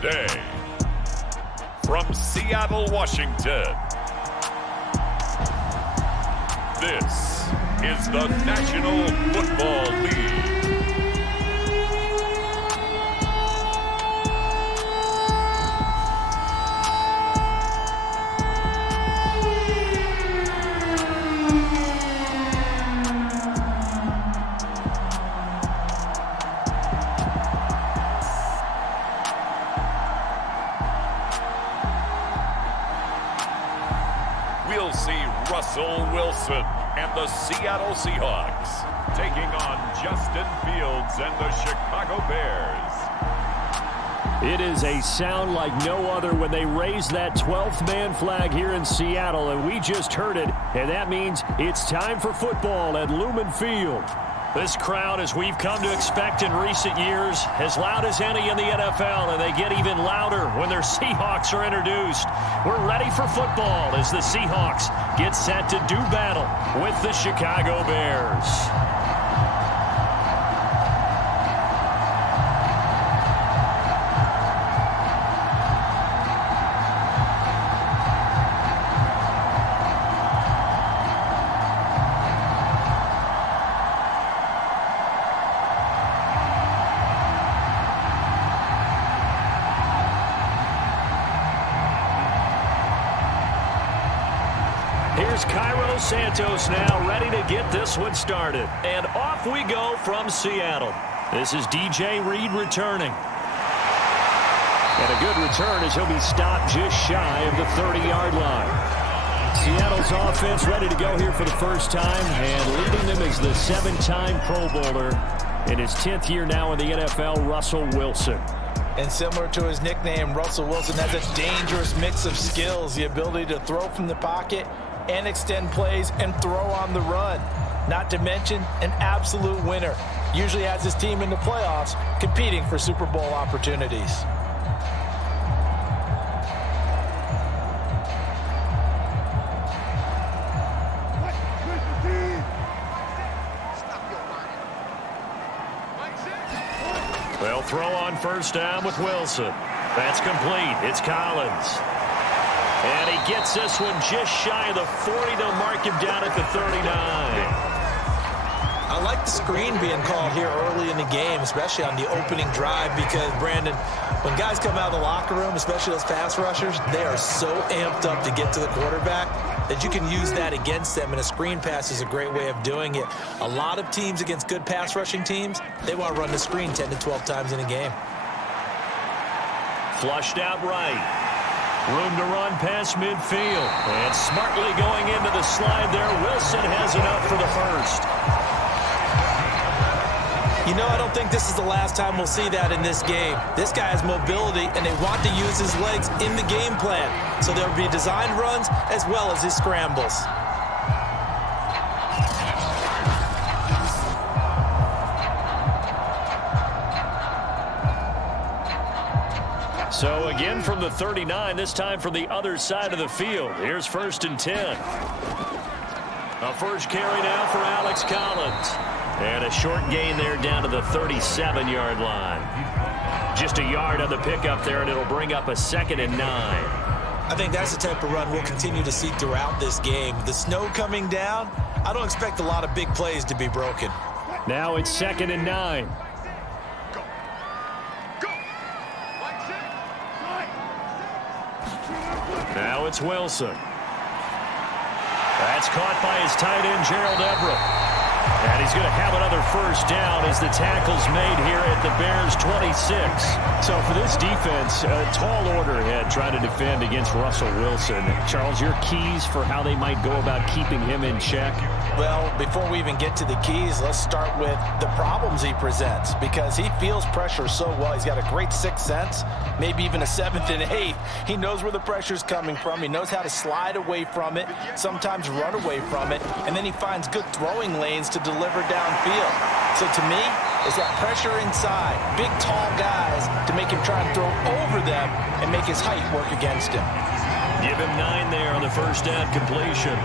today, from Seattle, Washington, this is the National Football League. We'll see Russell Wilson and the Seattle Seahawks taking on Justin Fields and the Chicago Bears. It is a sound like no other when they raise that 12th man flag here in Seattle, and we just heard it, and that means it's time for football at Lumen Field. This crowd, as we've come to expect in recent years, as loud as any in the NFL, and they get even louder when their Seahawks are introduced. We're ready for football as the Seahawks get set to do battle with the Chicago Bears. Here's Cairo Santos now ready to get this one started. And off we go from Seattle. This is DJ Reed returning. And a good return as he'll be stopped just shy of the 30-yard line. Seattle's offense ready to go here for the first time, and leading them is the 7-time Pro Bowler in his 10th year now in the NFL, Russell Wilson. And similar to his nickname, Russell Wilson has a dangerous mix of skills, the ability to throw from the pocket and extend plays and throw on the run. Not to mention an absolute winner. Usually has his team in the playoffs competing for Super Bowl opportunities. They'll throw on first down with Wilson. That's complete. It's Collins. And he gets this one just shy of the 40. They'll mark him down at the 39. I like the screen being called here early in the game, especially on the opening drive, because, Brandon, when guys come out of the locker room, especially those pass rushers, they are so amped up to get to the quarterback that you can use that against them, and a screen pass is a great way of doing it. A lot of teams against good pass rushing teams, they want to run the screen 10 to 12 times in a game. Flushed out right. Room to run past midfield. And smartly going into the slide there. Wilson has enough for the first. You know, I don't think this is the last time we'll see that in this game. This guy has mobility, and they want to use his legs in the game plan. So there'll be designed runs as well as his scrambles. So again from the 39, this time from the other side of the field. Here's 1st and 10. A first carry now for Alex Collins. And a short gain there down to the 37-yard line. Just a yard on the pickup there, and it'll bring up a 2nd and 9. I think that's the type of run we'll continue to see throughout this game. The snow coming down, I don't expect a lot of big plays to be broken. Now it's 2nd and 9. Now it's Wilson. That's caught by his tight end, Gerald Everett. And he's going to have another first down as the tackle's made here at the Bears' 26. So for this defense, a tall order ahead trying to defend against Russell Wilson. Charles, your keys for how they might go about keeping him in check? Well, before we even get to the keys, let's start with the problems he presents, because he feels pressure so well. He's got a great sixth sense, maybe even a 7th and 8th. He knows where the pressure's coming from. He knows how to slide away from it, sometimes run away from it, and then he finds good throwing lanes to deliver downfield. So to me, it's that pressure inside, big, tall guys to make him try and throw over them and make his height work against him. Give him 9 there on the first down completion.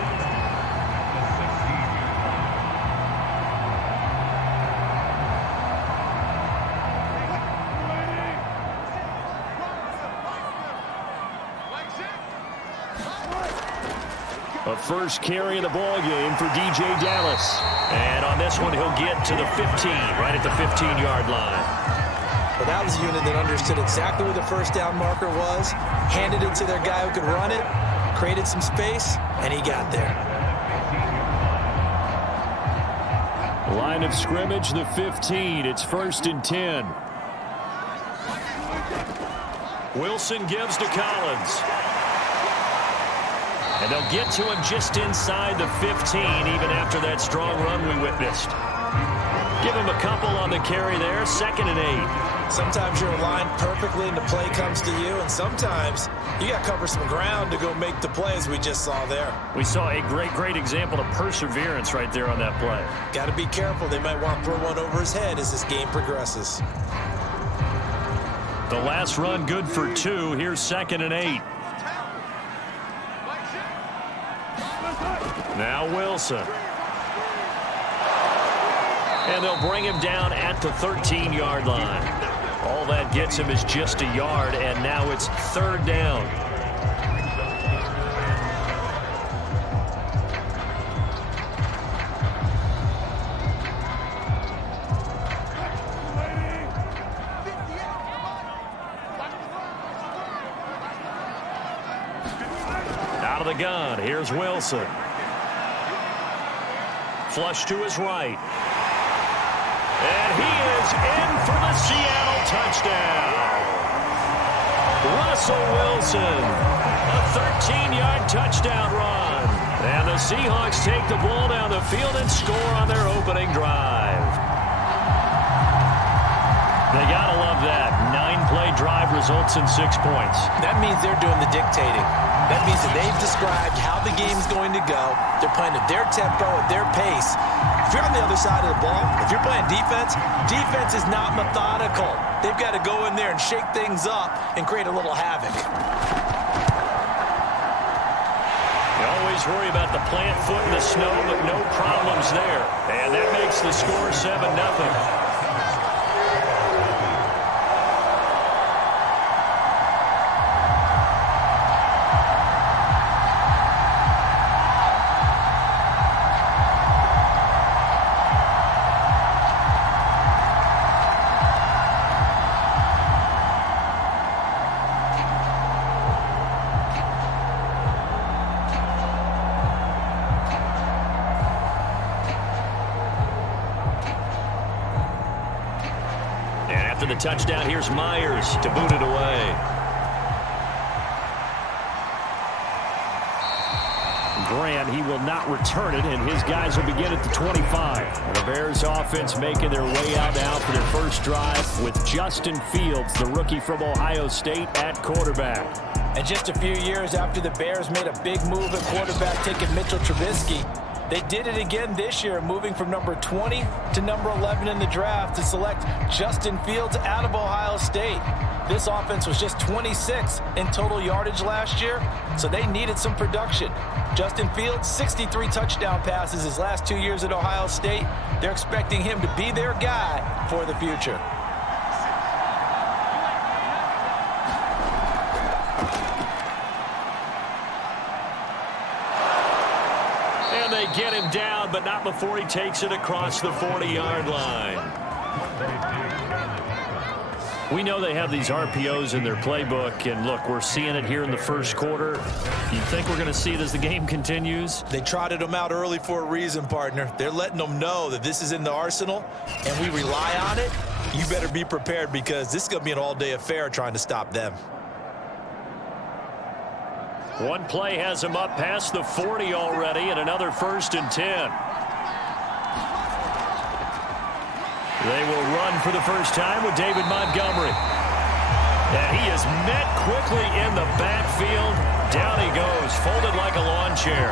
The first carry of the ball game for DJ Dallas. And on this one, he'll get to the 15, right at the 15-yard line. Well, that was a unit that understood exactly where the first down marker was, handed it to their guy who could run it, created some space, and he got there. Line of scrimmage, the 15. It's 1st and 10. Wilson gives to Collins. And they'll get to him just inside the 15, even after that strong run we witnessed. Give him a couple on the carry there, 2nd and 8. Sometimes you're aligned perfectly and the play comes to you, and sometimes you got to cover some ground to go make the play, as we just saw there. We saw a great example of perseverance right there on that play. Got to be careful. They might want to throw one over his head as this game progresses. The last run good for 2. Here's 2nd and 8. Now Wilson. And they'll bring him down at the 13-yard line. All that gets him is just a yard, and now it's 3rd down. Out of the gun, here's Wilson. Flush to his right. And he is in for the Seattle touchdown. Russell Wilson, a 13-yard touchdown run. And the Seahawks take the ball down the field and score on their opening drive. They gotta love that. 9-play drive results in 6 points. That means they're doing the dictating. That means that they've described how the game's going to go. They're playing at their tempo, at their pace. If you're on the other side of the ball, if you're playing defense, defense is not methodical. They've got to go in there and shake things up and create a little havoc. You always worry about the plant foot in the snow, but no problems there. And that makes the score 7-0. The touchdown, here's Myers to boot it away. Grant, he will not return it, and his guys will begin at the 25. The Bears offense making their way out now for their first drive with Justin Fields, the rookie from Ohio State, at quarterback. And just a few years after the Bears made a big move at quarterback, taking Mitchell Trubisky, they did it again this year, moving from number 20 to number 11 in the draft to select Justin Fields out of Ohio State. This offense was just 26 in total yardage last year, so they needed some production. Justin Fields, 63 touchdown passes his last 2 years at Ohio State. They're expecting him to be their guy for the future. And they get him down, but not before he takes it across the 40-yard line. We know they have these RPOs in their playbook, and look, we're seeing it here in the first quarter. You think we're going to see it as the game continues? They trotted them out early for a reason, partner. They're letting them know that this is in the arsenal, and we rely on it. You better be prepared, because this is going to be an all-day affair trying to stop them. One play has him up past the 40 already, and another 1st and 10. They will run for the first time with David Montgomery. And he is met quickly in the backfield. Down he goes, folded like a lawn chair.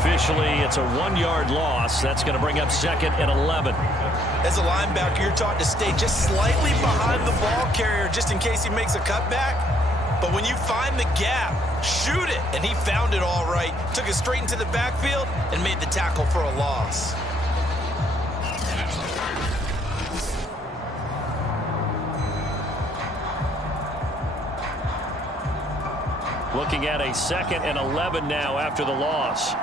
Officially, it's a 1-yard loss. That's going to bring up 2nd and 11. As a linebacker, you're taught to stay just slightly behind the ball carrier just in case he makes a cutback. But when you find the gap, shoot it. And he found it all right. Took it straight into the backfield and made the tackle for a loss. Looking at a 2nd and 11 now after the loss.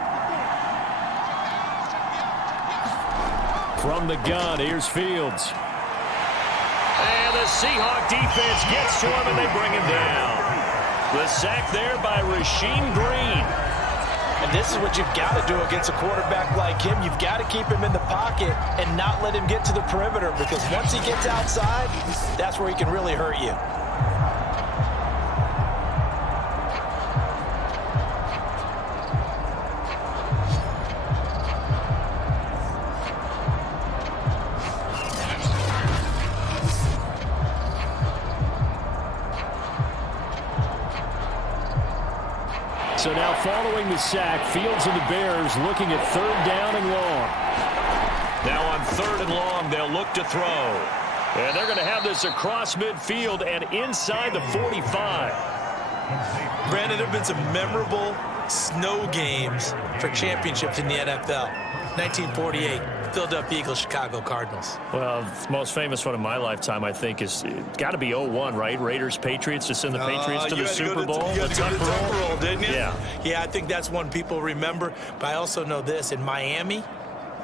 From the gun, here's Fields. And the Seahawk defense gets to him, and they bring him down. The sack there by Rasheem Green. And this is what you've got to do against a quarterback like him. You've got to keep him in the pocket and not let him get to the perimeter, because once he gets outside, that's where he can really hurt you. So now following the sack, Fields and the Bears looking at 3rd down and long. Now on 3rd and long, they'll look to throw. And they're going to have this across midfield and inside the 45. Brandon, there have been some memorable snow games for championships in the NFL. 1948, Philadelphia Eagles, Chicago Cardinals. Well, the most famous one in my lifetime, I think, is got to be 0-1, right? Raiders-Patriots to send the Patriots to the Super Bowl. You had to go to the Dunbar, didn't you? Yeah. Yeah, I think that's one people remember. But I also know this. In Miami,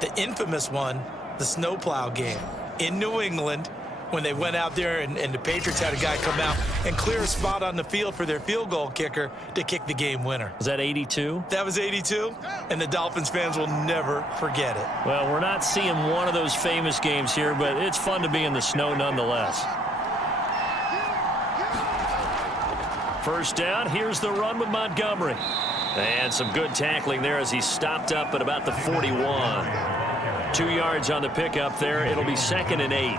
the infamous one, the snowplow game in New England, when they went out there and the Patriots had a guy come out and clear a spot on the field for their field goal kicker to kick the game winner. Was that 82? That was 82, and the Dolphins fans will never forget it. Well, we're not seeing one of those famous games here, but it's fun to be in the snow nonetheless. 1st down, here's the run with Montgomery. And some good tackling there as he stopped up at about the 41. 2 yards on the pickup there. It'll be 2nd and 8.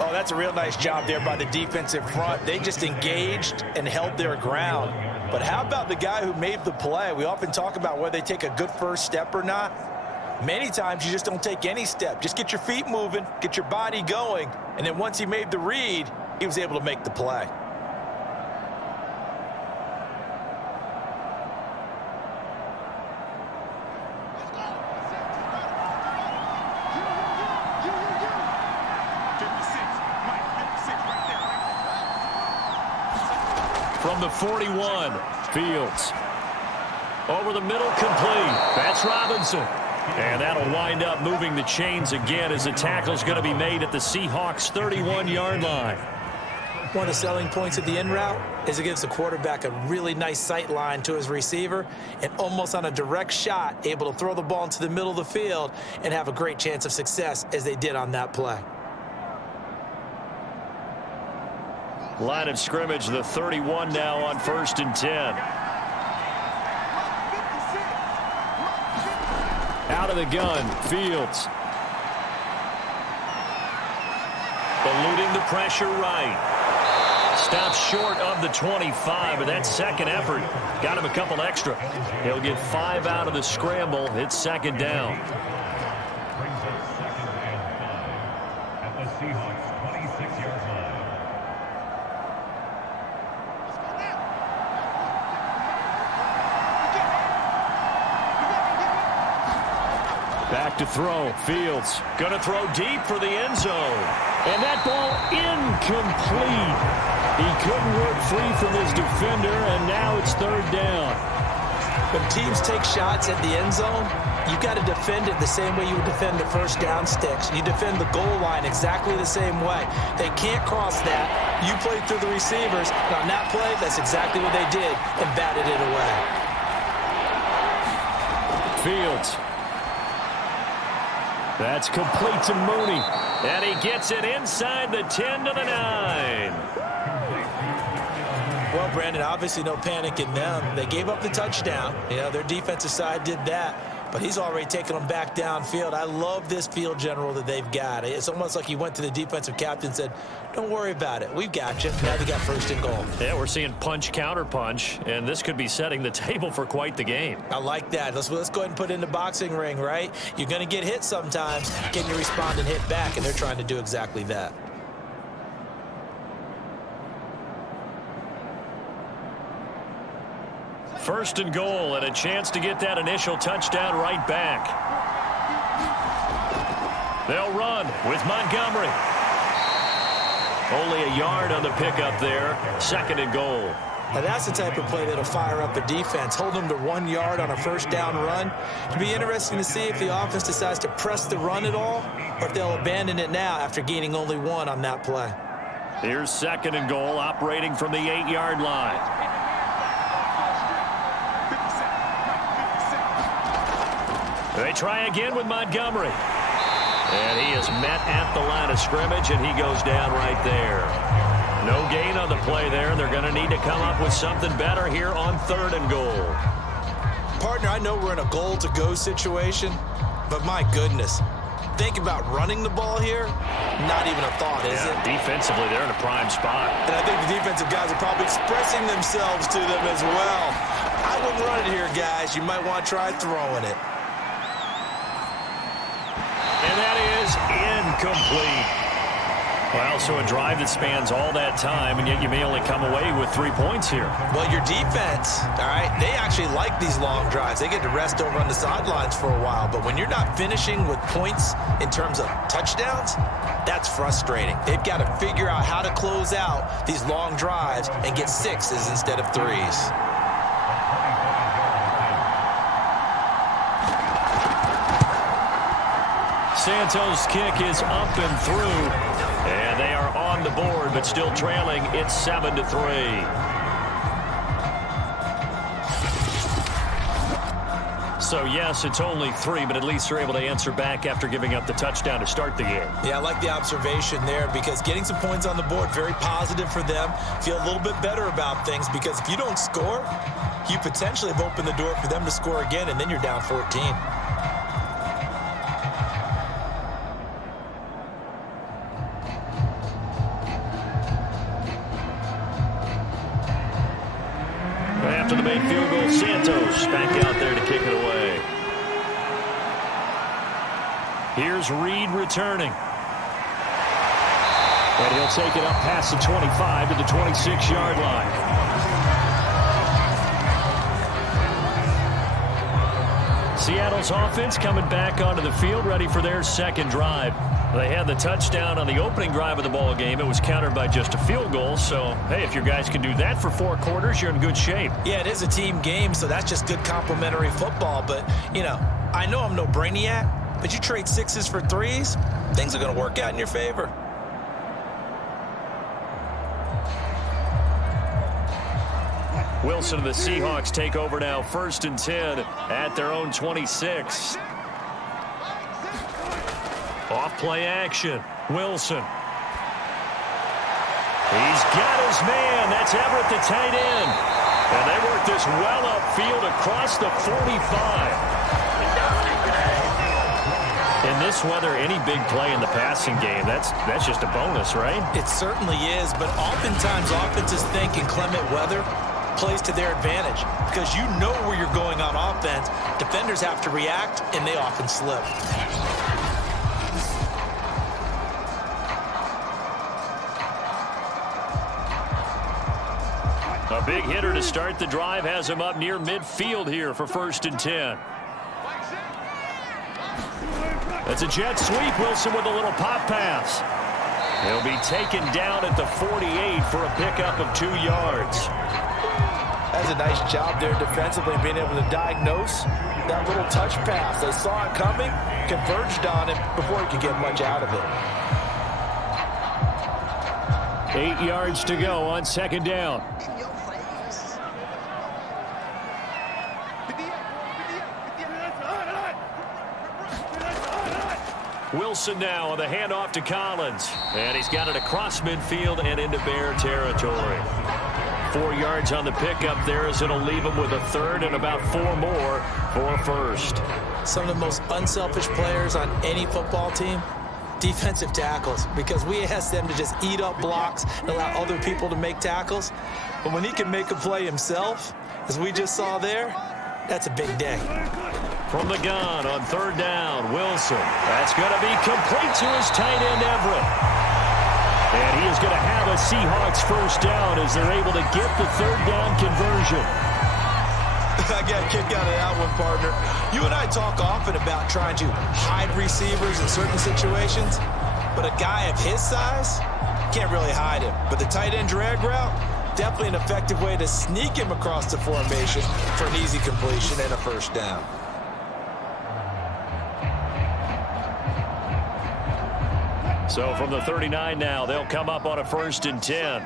Oh, that's a real nice job there by the defensive front. They just engaged and held their ground. But how about the guy who made the play? We often talk about whether they take a good first step or not. Many times you just don't take any step. Just get your feet moving, get your body going, and then once he made the read, he was able to make the play. From the 41, Fields. Over the middle, complete. That's Robinson. And that'll wind up moving the chains again as the tackle's going to be made at the Seahawks' 31-yard line. One of the selling points of the in route is it gives the quarterback a really nice sight line to his receiver and almost on a direct shot able to throw the ball into the middle of the field and have a great chance of success as they did on that play. Line of scrimmage, the 31 now on 1st and 10. Out of the gun, Fields. Eluding the pressure right. Stops short of the 25, but that second effort got him a couple extra. He'll get 5 out of the scramble. It's 2nd down. At the Seahawks 26-yard line. Back to throw. Fields going to throw deep for the end zone. And that ball incomplete. He couldn't work free from his defender, and now it's 3rd down. When teams take shots at the end zone, you've got to defend it the same way you would defend the first down sticks. You defend the goal line exactly the same way. They can't cross that. You play through the receivers. And on that play, that's exactly what they did and batted it away. Fields. That's complete to Mooney. And he gets it inside the 10 to the 9. Well, Brandon, obviously no panic in them. They gave up the touchdown. You know, their defensive side did that. But he's already taken them back downfield. I love this field general that they've got. It's almost like he went to the defensive captain and said, don't worry about it. We've got you. Now they got 1st and goal. Yeah, we're seeing punch, counter punch, and this could be setting the table for quite the game. I like that. Let's go ahead and put it in the boxing ring, right? You're going to get hit sometimes. Can you respond and hit back? And they're trying to do exactly that. First and goal, and a chance to get that initial touchdown right back. They'll run with Montgomery. Only a yard on the pickup there. 2nd and goal. Now that's the type of play that'll fire up a defense. Hold them to 1 yard on a 1st down run. It'll be interesting to see if the offense decides to press the run at all or if they'll abandon it now after gaining only 1 on that play. Here's 2nd and goal, operating from the 8-yard line. They try again with Montgomery. And he is met at the line of scrimmage, and he goes down right there. No gain on the play there, and they're going to need to come up with something better here on 3rd and goal. Partner, I know we're in a goal-to-go situation, but my goodness. Think about running the ball here. Not even a thought, is it? Defensively, they're in a prime spot. And I think the defensive guys are probably expressing themselves to them as well. I wouldn't run it here, guys. You might want to try throwing it. And that is incomplete. Well, so a drive that spans all that time, and yet you may only come away with 3 points here. Well, your defense, all right, they actually like these long drives. They get to rest over on the sidelines for a while. But when you're not finishing with points in terms of touchdowns, that's frustrating. They've got to figure out how to close out these long drives and get 6s instead of 3s. Santos' kick is up and through. And they are on the board, but still trailing. It's 7-3. So, yes, it's only 3, but at least they're able to answer back after giving up the touchdown to start the game. Yeah, I like the observation there because getting some points on the board, very positive for them. Feel a little bit better about things because if you don't score, you potentially have opened the door for them to score again, and then you're down 14. After the main field goal, Santos back out there to kick it away. Here's Reed returning. And he'll take it up past the 25 to the 26-yard line. Seattle's offense coming back onto the field, ready for their 2nd drive. They had the touchdown on the opening drive of the ball game. It was countered by just a field goal. So, hey, if your guys can do that for 4 quarters, you're in good shape. Yeah, it is a team game, so that's just good complimentary football. But, you know, I know I'm no brainiac, but you trade 6s for 3s, things are going to work out in your favor. Wilson and the Seahawks take over now, 1st and 10 at their own 26. Off play action. Wilson. He's got his man. That's Everett, the tight end. And they work this well upfield across the 45. In this weather, any big play in the passing game, that's just a bonus, right? It certainly is, but oftentimes offenses think inclement weather plays to their advantage because you know where you're going on offense. Defenders have to react, and they often slip. A big hitter to start the drive has him up near midfield here for 1st and 10. That's a jet sweep. Wilson with a little pop pass. He'll be taken down at the 48 for a pickup of 2 yards. That's a nice job there defensively, being able to diagnose that little touch pass. They saw it coming, converged on it before he could get much out of it. 8 yards to go on 2nd down. Wilson now on the handoff to Collins. And he's got it across midfield and into Bear territory. 4 yards on the pickup there as it'll leave him with a 3rd and about 4 more for 1st. Some of the most unselfish players on any football team, defensive tackles, because we ask them to just eat up blocks and allow other people to make tackles. But when he can make a play himself, as we just saw there, that's a big day. From the gun on 3rd down, Wilson. That's going to be complete to his tight end, Everett. And he is going to have a Seahawks 1st down as they're able to get the 3rd down conversion. I got a kick out of that one, partner. You and I talk often about trying to hide receivers in certain situations, but a guy of his size can't really hide him. But the tight end drag route, definitely an effective way to sneak him across the formation for an easy completion and a 1st down. So from the 39 now, they'll come up on a 1st and 10.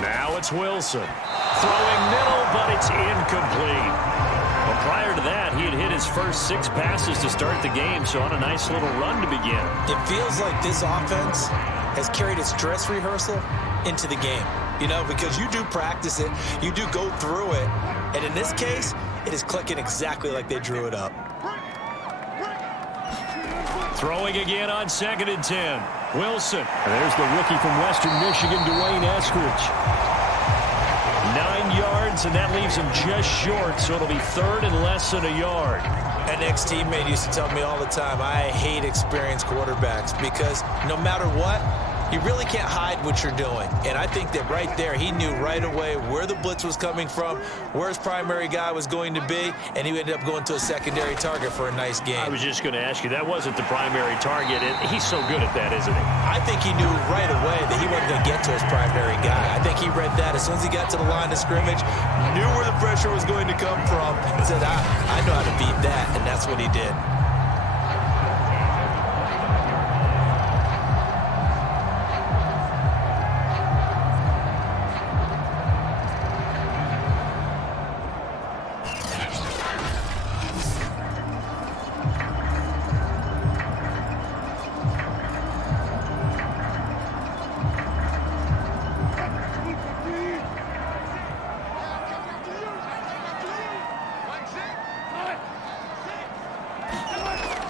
Now it's Wilson. Throwing middle, but it's incomplete. Well, prior to that, he had hit his first 6 passes to start the game, so on a nice little run to begin. It feels like this offense has carried its dress rehearsal into the game. You know, because you do practice it, you do go through it, and in this case, it is clicking exactly like they drew it up. Throwing again on 2nd and 10. Wilson. And there's the rookie from Western Michigan, Dwayne Eskridge. 9 yards, and that leaves him just short, so it'll be 3rd and less than a yard. An ex-teammate used to tell me all the time, I hate experienced quarterbacks because no matter what, you really can't hide what you're doing. And I think that right there, he knew right away where the blitz was coming from, where his primary guy was going to be, and he ended up going to a secondary target for a nice game. I was just going to ask you, that wasn't the primary target. He's so good at that, isn't he? I think he knew right away that he wasn't going to get to his primary guy. I think he read that as soon as he got to the line of scrimmage, knew where the pressure was going to come from, and said, I know how to beat that, and that's what he did.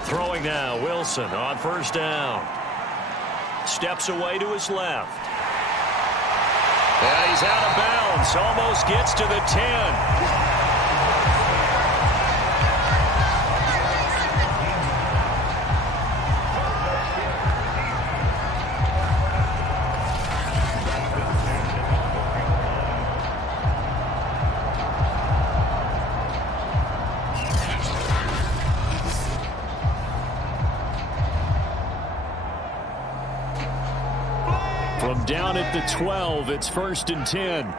Throwing now, Wilson on 1st down. Steps away to his left. And he's out of bounds. Almost gets to the 10. From down at the 12, it's 1st and 10.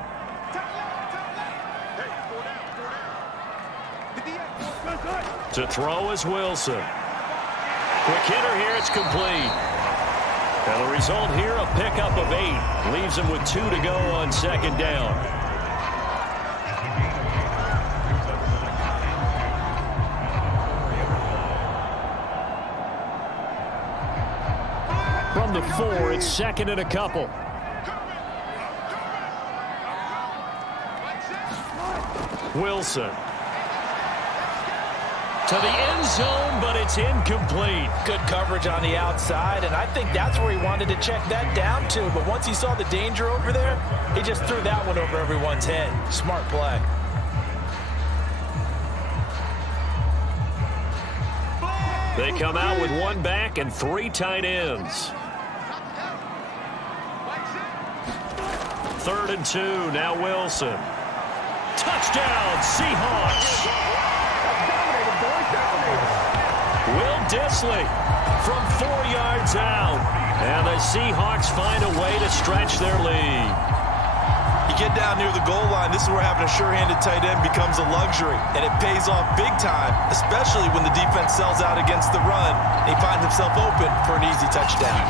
To throw is Wilson. Quick hitter here, it's complete. And the result here, a pickup of 8. Leaves him with 2 to go on 2nd down. From the 4, it's 2nd and a couple. Wilson. To the end zone, but it's incomplete. Good coverage on the outside, and I think that's where he wanted to check that down to. But once he saw the danger over there, he just threw that one over everyone's head. Smart play. They come out with 1 back and 3 tight ends. 3rd and 2, now Wilson. Touchdown, Seahawks. Will Dissly from 4 yards out. And the Seahawks find a way to stretch their lead. You get down near the goal line, this is where having a sure-handed tight end becomes a luxury. And it pays off big time, especially when the defense sells out against the run. And he finds himself open for an easy touchdown.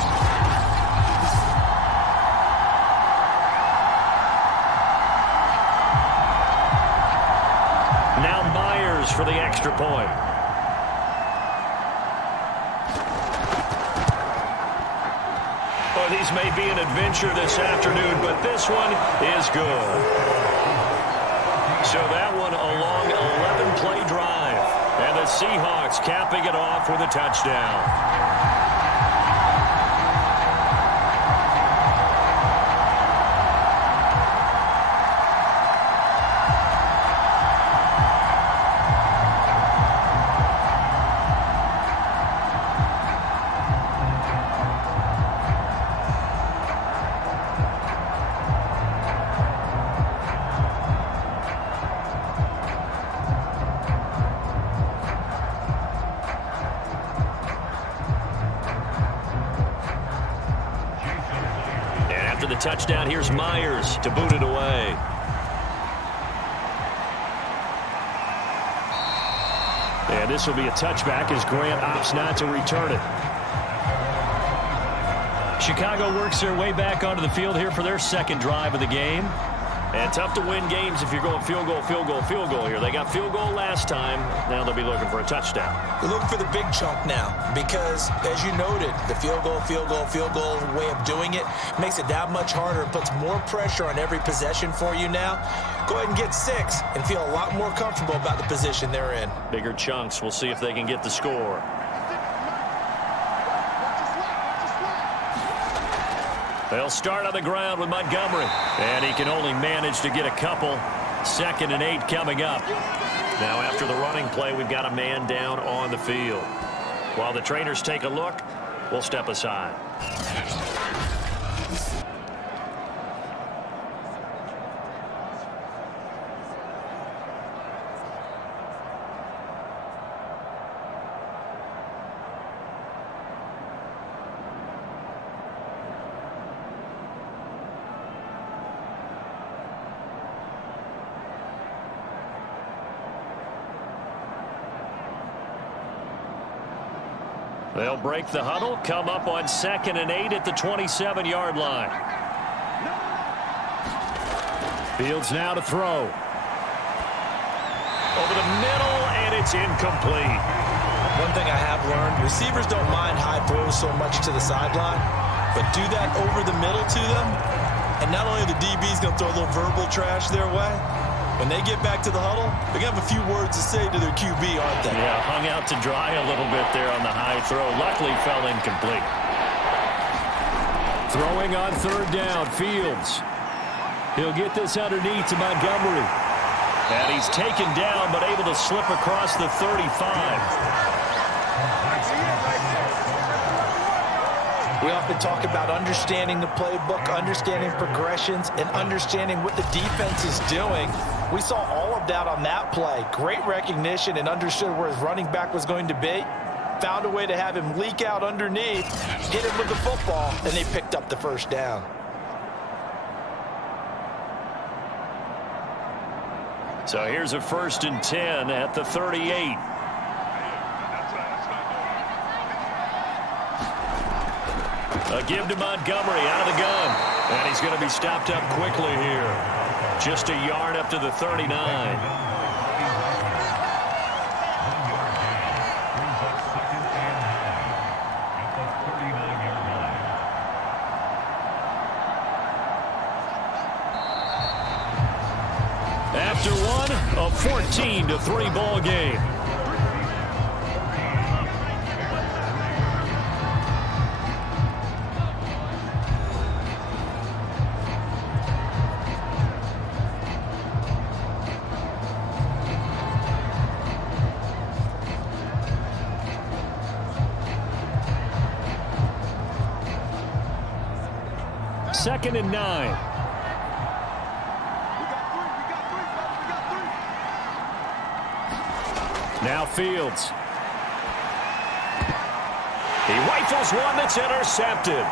Now Myers for the extra point. Well, these may be an adventure this afternoon, but this one is good. So that one a long 11-play drive. And the Seahawks capping it off with a touchdown. Touchdown, here's Myers to boot it away. And this will be a touchback as Grant opts not to return it. Chicago works their way back onto the field here for their second drive of the game. And tough to win games if you're going field goal, field goal, field goal here. They got field goal last time. Now they'll be looking for a touchdown. They're looking for the big chunk now because, as you noted, the field goal way of doing it makes it that much harder and puts more pressure on every possession for you now. Go ahead and get 6 and feel a lot more comfortable about the position they're in. Bigger chunks. We'll see if they can get the score. They'll start on the ground with Montgomery. And he can only manage to get a couple. 2nd and 8 coming up. Now after the running play, we've got a man down on the field. While the trainers take a look, we'll step aside. They'll break the huddle, come up on 2nd and 8 at the 27-yard line. Fields now to throw. Over the middle, and it's incomplete. One thing I have learned, receivers don't mind high throws so much to the sideline, but do that over the middle to them, and not only are the DBs going to throw a little verbal trash their way, when they get back to the huddle, they're going to have a few words to say to their QB, aren't they? Yeah, hung out to dry a little bit there on the high throw. Luckily fell incomplete. Throwing on 3rd down, Fields. He'll get this underneath to Montgomery. And he's taken down, but able to slip across the 35. We often talk about understanding the playbook, understanding progressions, and understanding what the defense is doing. We saw all of that on that play. Great recognition and understood where his running back was going to be. Found a way to have him leak out underneath, hit him with the football, and they picked up the 1st down. So here's a 1st and 10 at the 38. A give to Montgomery out of the gun. And he's going to be stopped up quickly here. Just a yard up to the 39. After one, a 14-3 ball game. Second and 9. Now Fields. He rifles one that's intercepted.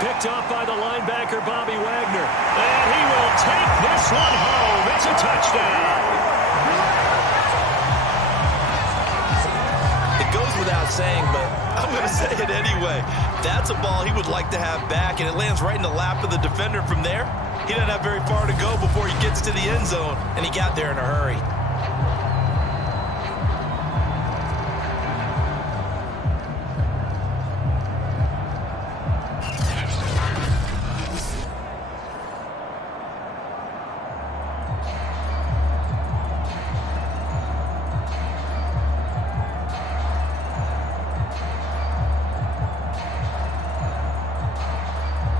Picked off by the linebacker, Bobby Wagner. And he will take this one home. It's a touchdown. It goes without saying, but I'm going to say it anyway. That's a ball he would like to have back, and it lands right in the lap of the defender from there. He doesn't have very far to go before he gets to the end zone, and he got there in a hurry.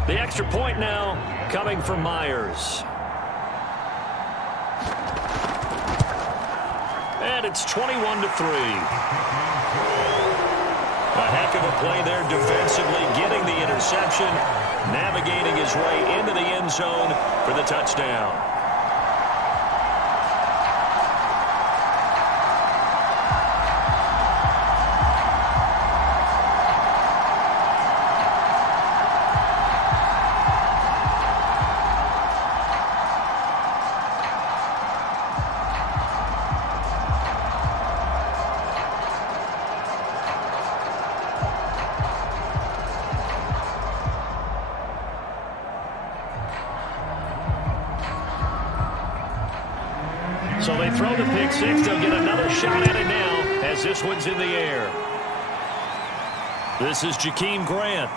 The extra point now coming from Myers. And it's 21-3. A heck of a play there defensively, getting the interception, navigating his way into the end zone for the touchdown. So they throw the pick six. They'll get another shot at it now as this one's in the air. This is Jakeem Grant.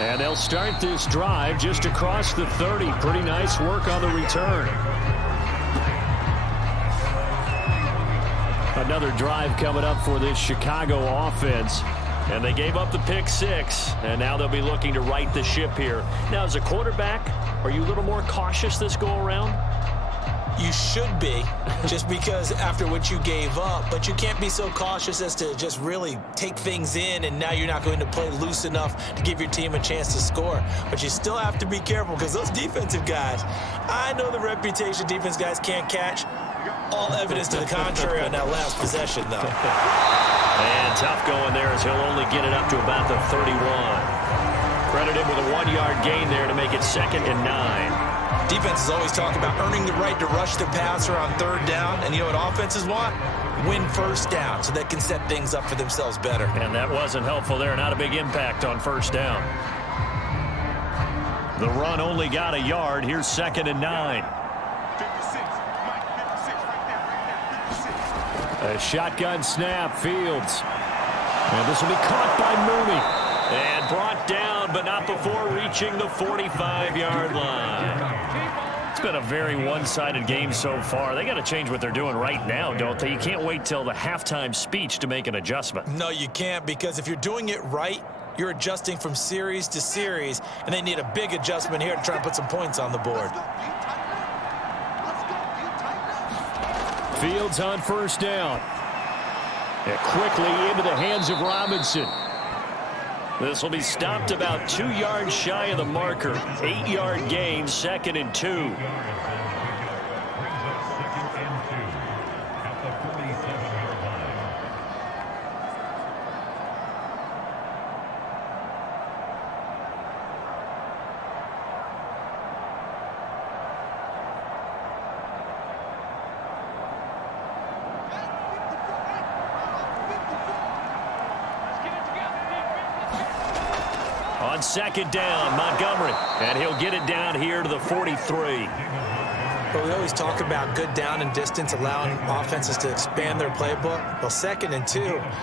And they'll start this drive just across the 30. Pretty nice work on the return. Another drive coming up for this Chicago offense. And they gave up the pick six, and now they'll be looking to right the ship here. Now, as a quarterback, are you a little more cautious this go-around? You should be, just because after what you gave up. But you can't be so cautious as to just really take things in, and now you're not going to play loose enough to give your team a chance to score. But you still have to be careful, because those defensive guys, I know the reputation defense guys can't catch. All evidence to the contrary on that last possession, though. And tough going there as he'll only get it up to about the 31. Credit him with a 1-yard gain there to make it 2nd and 9. Defenses always talk about earning the right to rush the passer on 3rd down. And you know what offenses want? Win 1st down so they can set things up for themselves better. And that wasn't helpful there. Not a big impact on 1st down. The run only got a yard. Here's 2nd and 9. A shotgun snap, Fields. And this will be caught by Mooney. And brought down, but not before reaching the 45-yard line. It's been a very one-sided game so far. They got to change what they're doing right now, don't they? You can't wait till the halftime speech to make an adjustment. No, you can't, because if you're doing it right, you're adjusting from series to series, and they need a big adjustment here to try and put some points on the board. Fields on 1st down. And quickly into the hands of Robinson. This will be stopped about 2 yards shy of the marker. 8-yard gain, 2nd and 2. On 2nd down, Montgomery. And he'll get it down here to the 43. But we always talk about good down and distance, allowing offenses to expand their playbook. Well, 2nd and 2,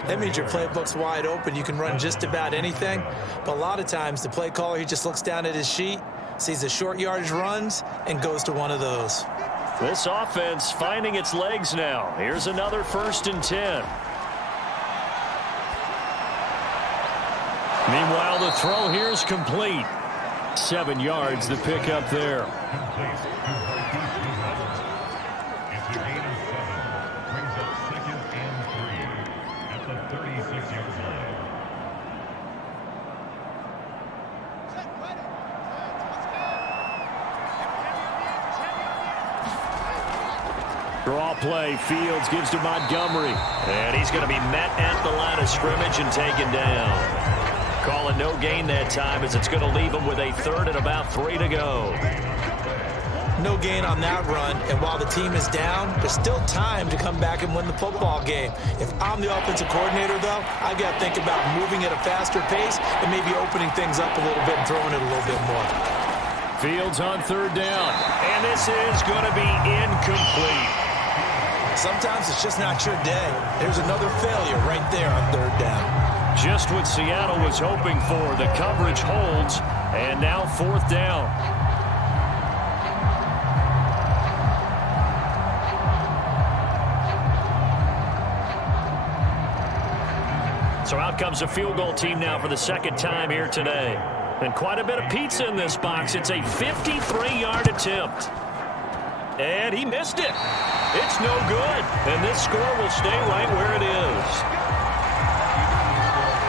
that means your playbook's wide open. You can run just about anything. But a lot of times, the play caller, he just looks down at his sheet, sees the short yardage runs, and goes to one of those. This offense finding its legs now. Here's another 1st and 10. Meanwhile, the throw here is complete. 7 yards, the pickup there. Draw play, Fields gives to Montgomery. And he's going to be met at the line of scrimmage and taken down. Call it no gain that time as it's going to leave him with a 3rd and about 3 to go. No gain on that run, and while the team is down, there's still time to come back and win the football game. If I'm the offensive coordinator, though, I got to think about moving at a faster pace and maybe opening things up a little bit and throwing it a little bit more. Fields on 3rd down, and this is going to be incomplete. Sometimes it's just not your day. There's another failure right there on 3rd down. Just what Seattle was hoping for. The coverage holds, and now 4th down. So out comes a field goal team now for the 2nd time here today. And quite a bit of pizza in this box. It's a 53-yard attempt. And he missed it. It's no good. And this score will stay right where it is.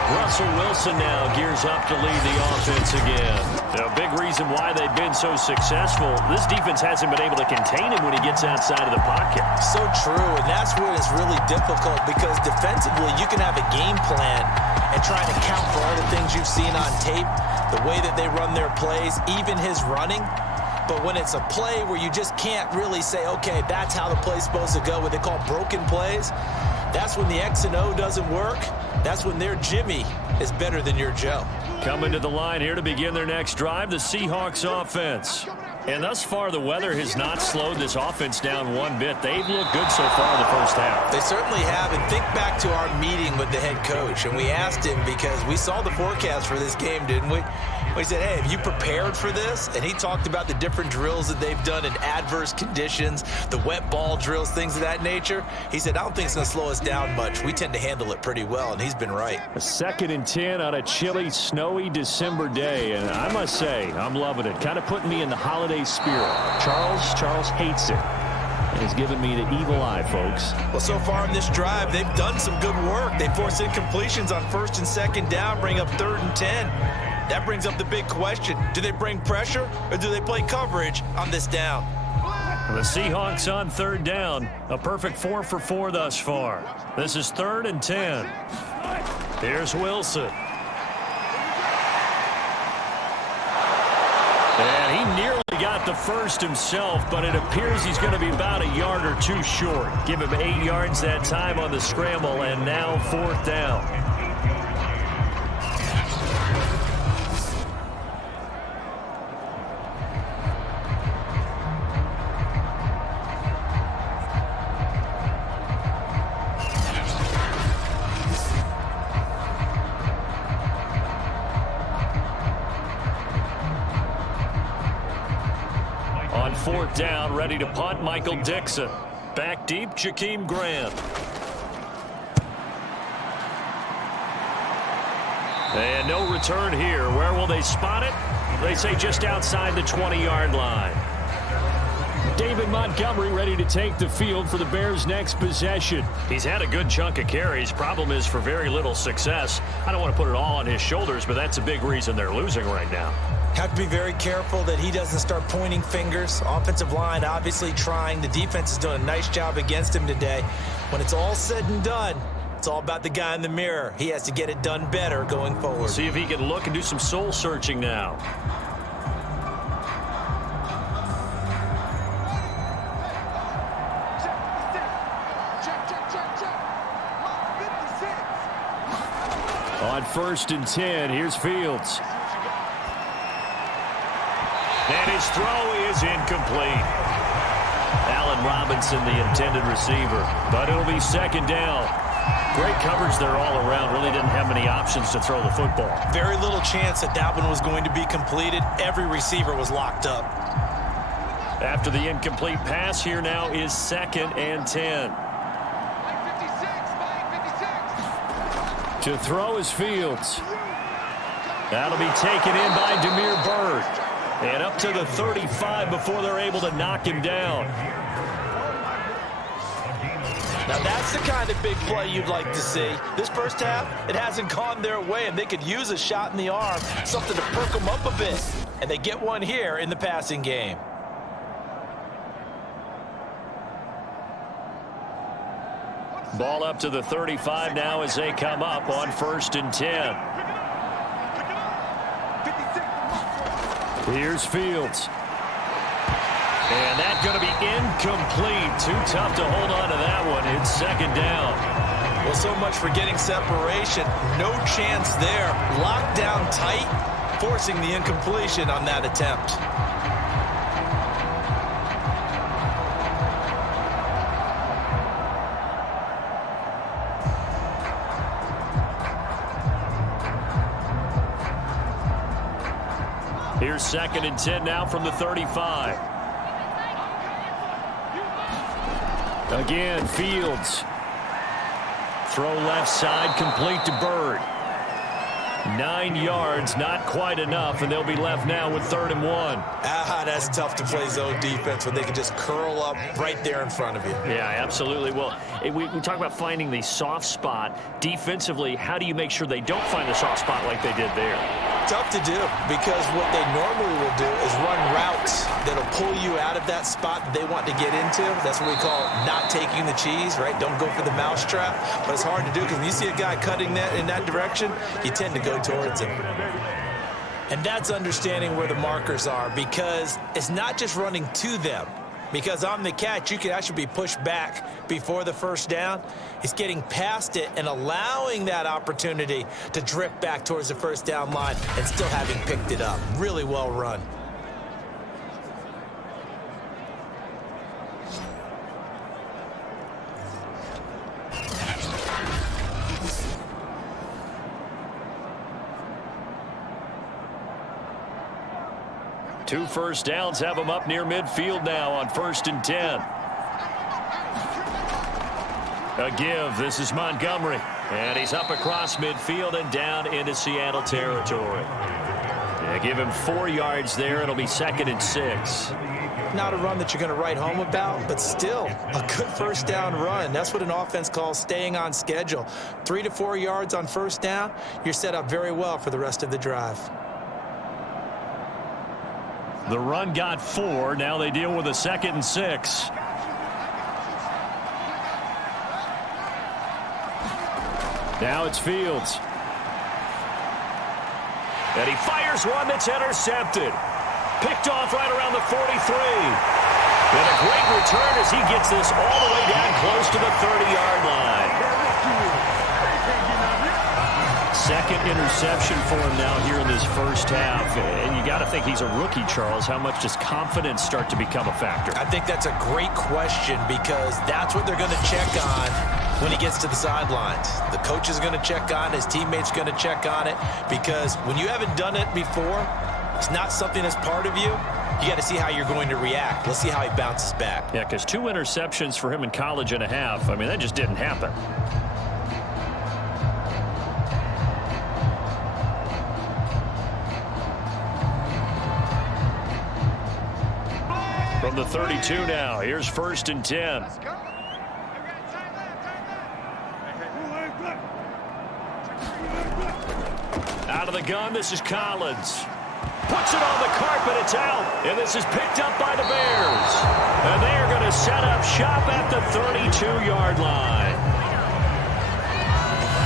Russell Wilson now gears up to lead the offense again. A big reason why they've been so successful, this defense hasn't been able to contain him when he gets outside of the pocket. So true, and that's what is really difficult, because defensively you can have a game plan and try to account for all the things you've seen on tape, the way that they run their plays, even his running. But when it's a play where you just can't really say, okay, that's how the play's supposed to go, what they call broken plays, that's when the X and O doesn't work. That's when their Jimmy is better than your Joe. Coming to the line here to begin their next drive, the Seahawks offense. And thus far, the weather has not slowed this offense down one bit. They've looked good so far in the first half. They certainly have. And think back to our meeting with the head coach. And we asked him, because we saw the forecast for this game, didn't we? We said, hey, have you prepared for this? And he talked about the different drills that they've done in adverse conditions, the wet ball drills, things of that nature. He said, I don't think it's going to slow us down much. We tend to handle it pretty well, and he's been right. A 2nd and 10 on a chilly, snowy December day. And I must say, I'm loving it. Kind of putting me in the holiday spirit. Charles hates it. And he's given me the evil eye, folks. Well, so far in this drive, they've done some good work. They forced incompletions on 1st and 2nd down, bring up 3rd and 10. That brings up the big question. Do they bring pressure or do they play coverage on this down? The Seahawks on 3rd down. A perfect 4 for 4 thus far. This is 3rd and 10. Here's Wilson. And he nearly got the first himself, but it appears he's going to be about a yard or two short. Give him 8 yards that time on the scramble, and now 4th down. On 4th down, ready to punt, Michael Dixon. Back deep, Jakeem Grant. And no return here. Where will they spot it? They say just outside the 20-yard line. David Montgomery ready to take the field for the Bears' next possession. He's had a good chunk of carries. Problem is, for very little success. I don't want to put it all on his shoulders, but that's a big reason they're losing right now. Have to be very careful that he doesn't start pointing fingers. Offensive line obviously trying. The defense is doing a nice job against him today. When it's all said and done, it's all about the guy in the mirror. He has to get it done better going forward. See if he can look and do some soul searching now. On 1st and 10, here's Fields. And his throw is incomplete. Allen Robinson, the intended receiver. But it'll be 2nd down. Great coverage there all around. Really didn't have many options to throw the football. Very little chance that that one was going to be completed. Every receiver was locked up. After the incomplete pass, here now is 2nd and 10. To throw is Fields. That'll be taken in by Demir Bird. And up to the 35 before they're able to knock him down. Now that's the kind of big play you'd like to see. This first half, it hasn't gone their way, and they could use a shot in the arm, something to perk them up a bit. And they get one here in the passing game. Ball up to the 35 now as they come up on 1st and 10. Here's Fields. And that's going to be incomplete. Too tough to hold on to that one. It's 2nd down. Well, so much for getting separation. No chance there. Locked down tight, forcing the incompletion on that attempt. Here's 2nd and 10 now from the 35. Again, Fields. Throw left side, complete to Bird. 9 yards, not quite enough, and they'll be left now with 3rd and 1. That's tough to play zone defense when they can just curl up right there in front of you. Yeah, absolutely. Well, we talk about finding the soft spot. Defensively, how do you make sure they don't find the soft spot like they did there? Tough to do, because what they normally will do is run routes that'll pull you out of that spot that they want to get into. That's what we call not taking the cheese, right? Don't go for the mousetrap. But it's hard to do because when you see a guy cutting that in that direction, you tend to go towards him. And that's understanding where the markers are, because it's not just running to them. Because on the catch, you can actually be pushed back before the first down. It's getting past it and allowing that opportunity to drift back towards the first down line and still having picked it up. Really well run. 2 first downs have him up near midfield now on 1st and 10. A give. This is Montgomery. And he's up across midfield and down into Seattle territory. Yeah, give him 4 yards there. It'll be 2nd and 6. Not a run that you're going to write home about, but still a good first down run. That's what an offense calls staying on schedule. 3 to 4 yards on first down, you're set up very well for the rest of the drive. The run got 4. Now they deal with a 2nd and 6. Now it's Fields. And he fires one that's intercepted. Picked off right around the 43. And a great return as he gets this all the way down close to the 30-yard line. 2nd interception for him now here in this first half. And you got to think he's a rookie, Charles. How much does confidence start to become a factor? I think that's a great question because that's what they're going to check on when he gets to the sidelines. The coach is going to check on it. His teammates are going to check on it because when you haven't done it before, it's not something that's part of you. You got to see how you're going to react. Let's see how he bounces back. Yeah, because 2 interceptions for him in college and a half. I mean, that just didn't happen. From the 32 now, here's 1st and 10. Out of the gun, this is Collins. Puts it on the carpet, it's out. And this is picked up by the Bears. And they are going to set up shop at the 32-yard line.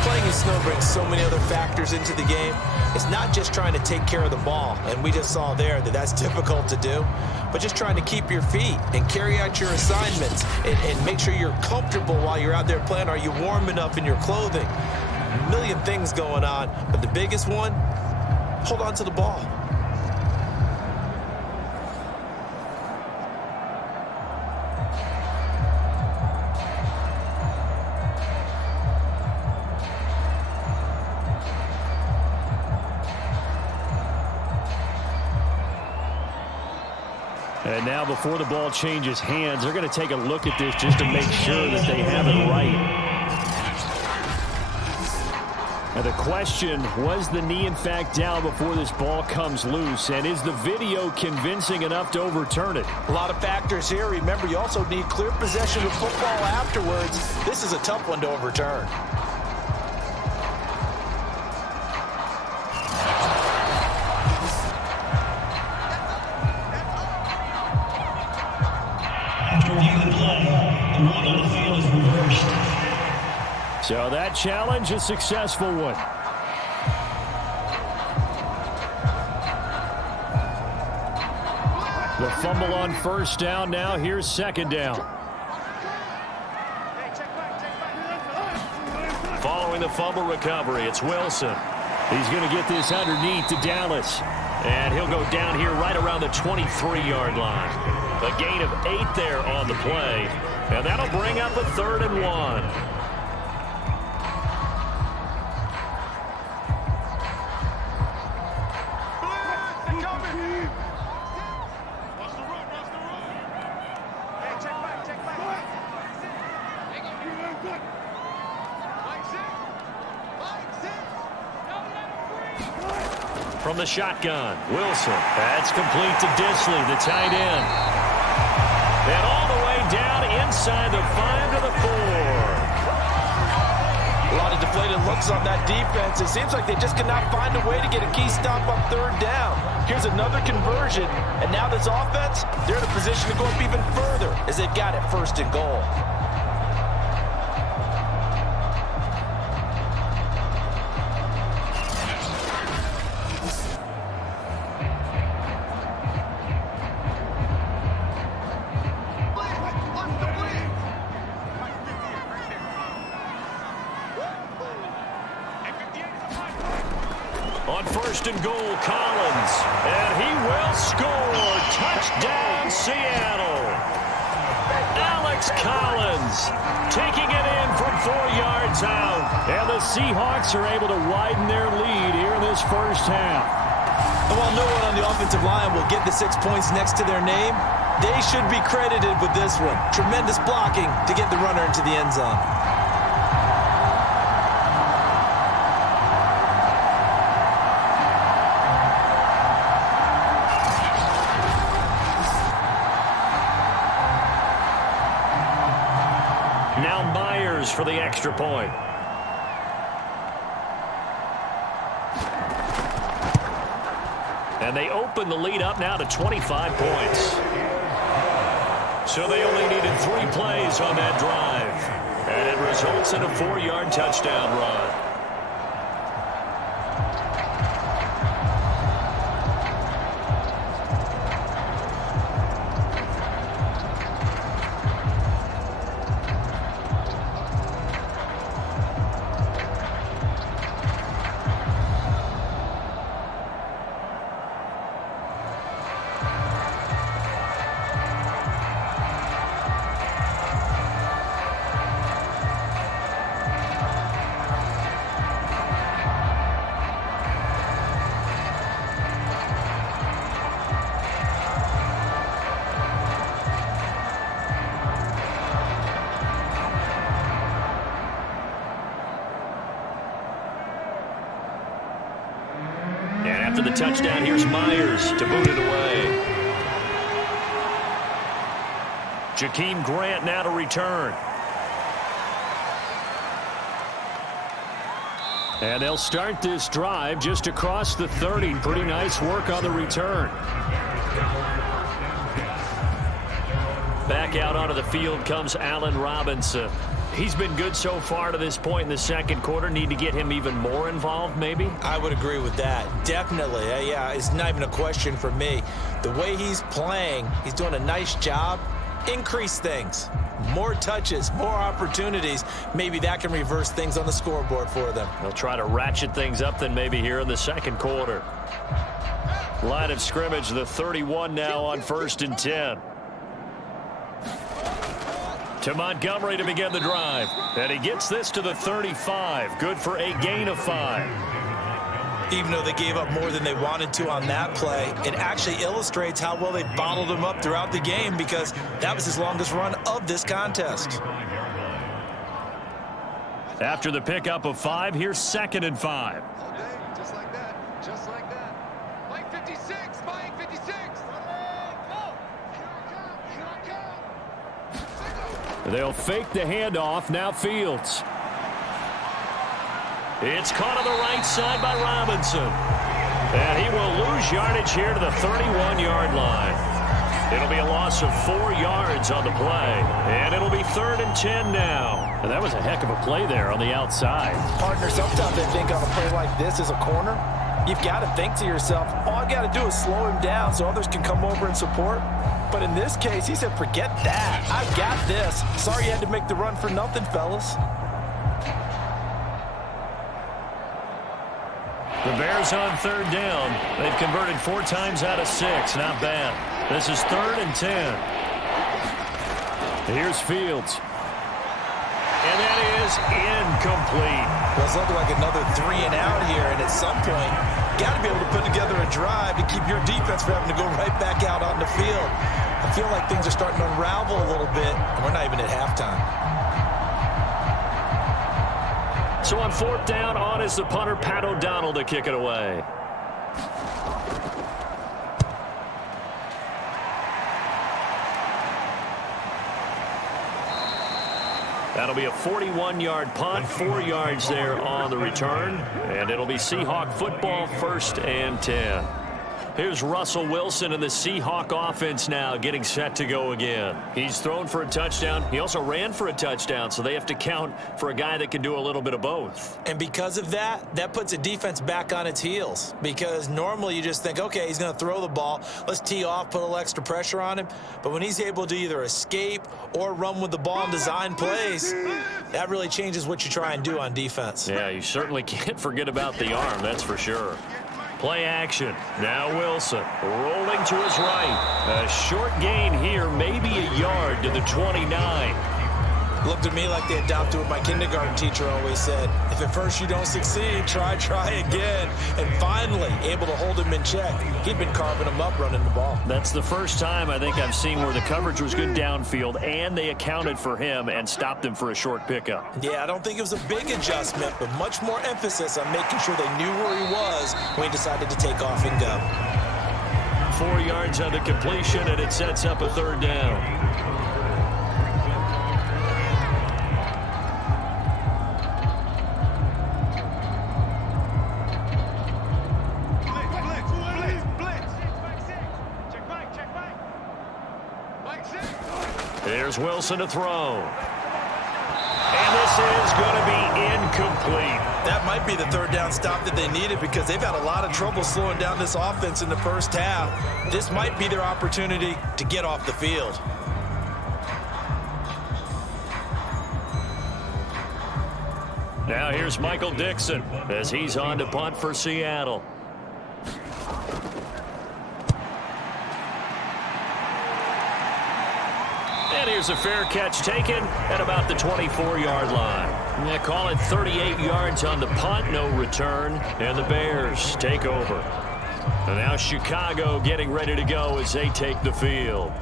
Playing in snow brings so many other factors into the game. It's not just trying to take care of the ball, and we just saw there that that's difficult to do, but just trying to keep your feet and carry out your assignments and make sure you're comfortable while you're out there playing. Are you warm enough in your clothing? A million things going on, but the biggest one, hold on to the ball. And now before the ball changes hands, they're going to take a look at this just to make sure that they have it right. And the question, was the knee in fact down before this ball comes loose? And is the video convincing enough to overturn it? A lot of factors here. Remember, you also need clear possession of football afterwards. This is a tough one to overturn. So that challenge, a successful one. The fumble on first down now. Here's 2nd down. Following the fumble recovery, it's Wilson. He's going to get this underneath to Dallas. And he'll go down here right around the 23-yard line. A gain of 8 there on the play. And that'll bring up a 3rd and 1. From the shotgun, Wilson. That's complete to Disley, the tight end. And all the way down inside the 5 to the 4. A lot of deflated looks on that defense. It seems like they just cannot find a way to get a key stop on 3rd down. Here's another conversion, and now this offense, they're in a position to go up even further as they've got it 1st and goal. On 1st and goal, Collins. And he will score. Touchdown, Seattle. Alex Collins taking it in from 4 yards out. And the Seahawks are able to widen their lead here in this first half. And while no one on the offensive line will get the 6 points next to their name, they should be credited with this one. Tremendous blocking to get the runner into the end zone. Now Myers for the extra point. And they open the lead up now to 25 points. So they only needed 3 plays on that drive. And it results in a 4-yard touchdown run. After the touchdown, here's Myers to boot it away. Jakeem Grant now to return. And they'll start this drive just across the 30. Pretty nice work on the return. Back out onto the field comes Allen Robinson. He's been good so far to this point in the second quarter. Need to get him even more involved, maybe? I would agree with that. Definitely. Yeah, it's not even a question for me. The way he's playing, he's doing a nice job. Increase things. More touches, more opportunities. Maybe that can reverse things on the scoreboard for them. They'll try to ratchet things up then maybe here in the second quarter. Line of scrimmage, the 31 now on 1st and 10. To Montgomery to begin the drive. And he gets this to the 35. Good for a gain of 5. Even though they gave up more than they wanted to on that play, it actually illustrates how well they bottled him up throughout the game because that was his longest run of this contest. After the pickup of 5, here's 2nd and 5. Just like that. Just like that. Mike 56. Mike 56. They'll fake the handoff. Now Fields. It's caught on the right side by Robinson. And he will lose yardage here to the 31-yard line. It'll be a loss of 4 yards on the play. And it'll be 3rd and 10 now. And that was a heck of a play there on the outside. Partner, sometimes I think on a play like this as a corner, you've got to think to yourself, all I've got to do is slow him down so others can come over and support. But in this case, he said, forget that. I got this. Sorry you had to make the run for nothing, fellas. The Bears on 3rd down. They've converted 4 times out of 6. Not bad. This is 3rd and 10. Here's Fields. And that is incomplete. Well, it's looking like another 3 and out here, and at some point, got to be able to put together a drive to keep your defense from having to go right back out on the field. I feel like things are starting to unravel a little bit, and we're not even at halftime. So on 4th down, on is the punter, Pat O'Donnell, to kick it away. That'll be a 41-yard punt, 4 yards there on the return. And it'll be Seahawk football, 1st and 10. Here's Russell Wilson and the Seahawk offense now getting set to go again. He's thrown for a touchdown. He also ran for a touchdown, so they have to count for a guy that can do a little bit of both. And because of that, that puts a defense back on its heels. Because normally you just think, okay, he's going to throw the ball. Let's tee off, put a little extra pressure on him. But when he's able to either escape or run with the ball and design plays, that really changes what you try and do on defense. Yeah, you certainly can't forget about the arm, that's for sure. Play action. Now Wilson rolling to his right. A short gain here, maybe a yard to the 29. Looked at me like they adopted what my kindergarten teacher always said. If at first you don't succeed, try again. And finally, able to hold him in check. He'd been carving him up running the ball. That's the first time I think I've seen where the coverage was good downfield and they accounted for him and stopped him for a short pickup. Yeah, I don't think it was a big adjustment, but much more emphasis on making sure they knew where he was when he decided to take off and go. 4 yards on the completion, and it sets up a third down. There's Wilson to throw. And this is going to be incomplete. That might be the third down stop that they needed because they've had a lot of trouble slowing down this offense in the first half. This might be their opportunity to get off the field. Now here's Michael Dixon as he's on to punt for Seattle. And here's a fair catch taken at about the 24-yard line. They call it 38 yards on the punt, no return, and the Bears take over. And now Chicago getting ready to go as they take the field.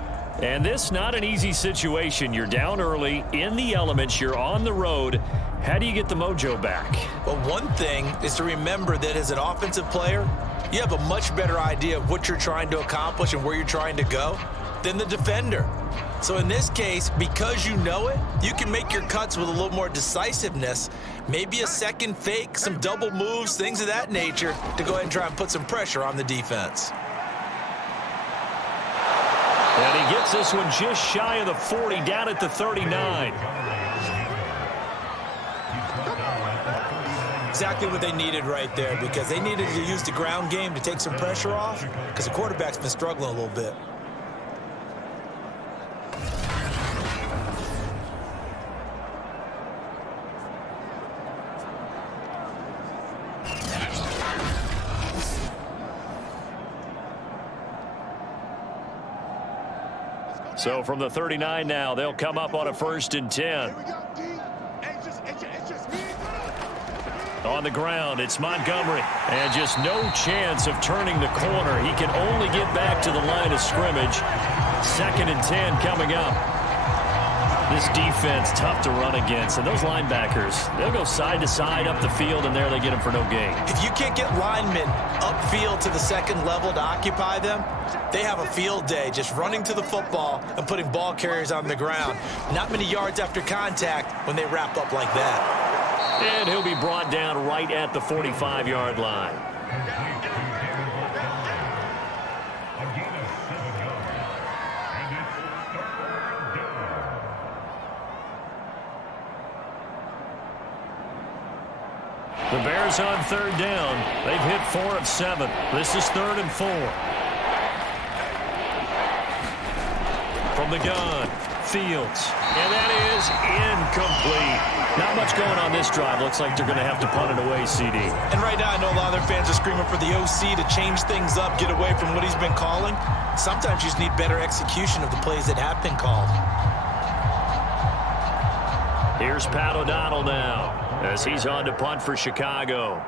And this not an easy situation. You're down early, in the elements, you're on the road. How do you get the mojo back? Well, one thing is to remember that as an offensive player, you have a much better idea of what you're trying to accomplish and where you're trying to go than the defender. So in this case, because you know it, you can make your cuts with a little more decisiveness, maybe a second fake, some double moves, things of that nature, to go ahead and try and put some pressure on the defense. And he gets this one just shy of the 40, down at the 39. Exactly what they needed right there, because they needed to use the ground game to take some pressure off, because the quarterback's been struggling a little bit. So from the 39 now, they'll come up on a 1st and 10. On the ground, it's Montgomery. And just no chance of turning the corner. He can only get back to the line of scrimmage. 2nd and 10 coming up. This defense, tough to run against. And those linebackers, they'll go side to side up the field, and there they get them for no gain. If you can't get linemen upfield to the second level to occupy them, they have a field day just running to the football and putting ball carriers on the ground. Not many yards after contact when they wrap up like that. And he'll be brought down right at the 45-yard line. The Bears on 3rd down. They've hit 4 of 7. This is 3rd and 4. From the gun, Fields. And that is incomplete. Not much going on this drive. Looks like they're going to have to punt it away, CD. And right now I know a lot of their fans are screaming for the OC to change things up, get away from what he's been calling. Sometimes you just need better execution of the plays that have been called. Here's Pat O'Donnell now as he's on to punt for Chicago.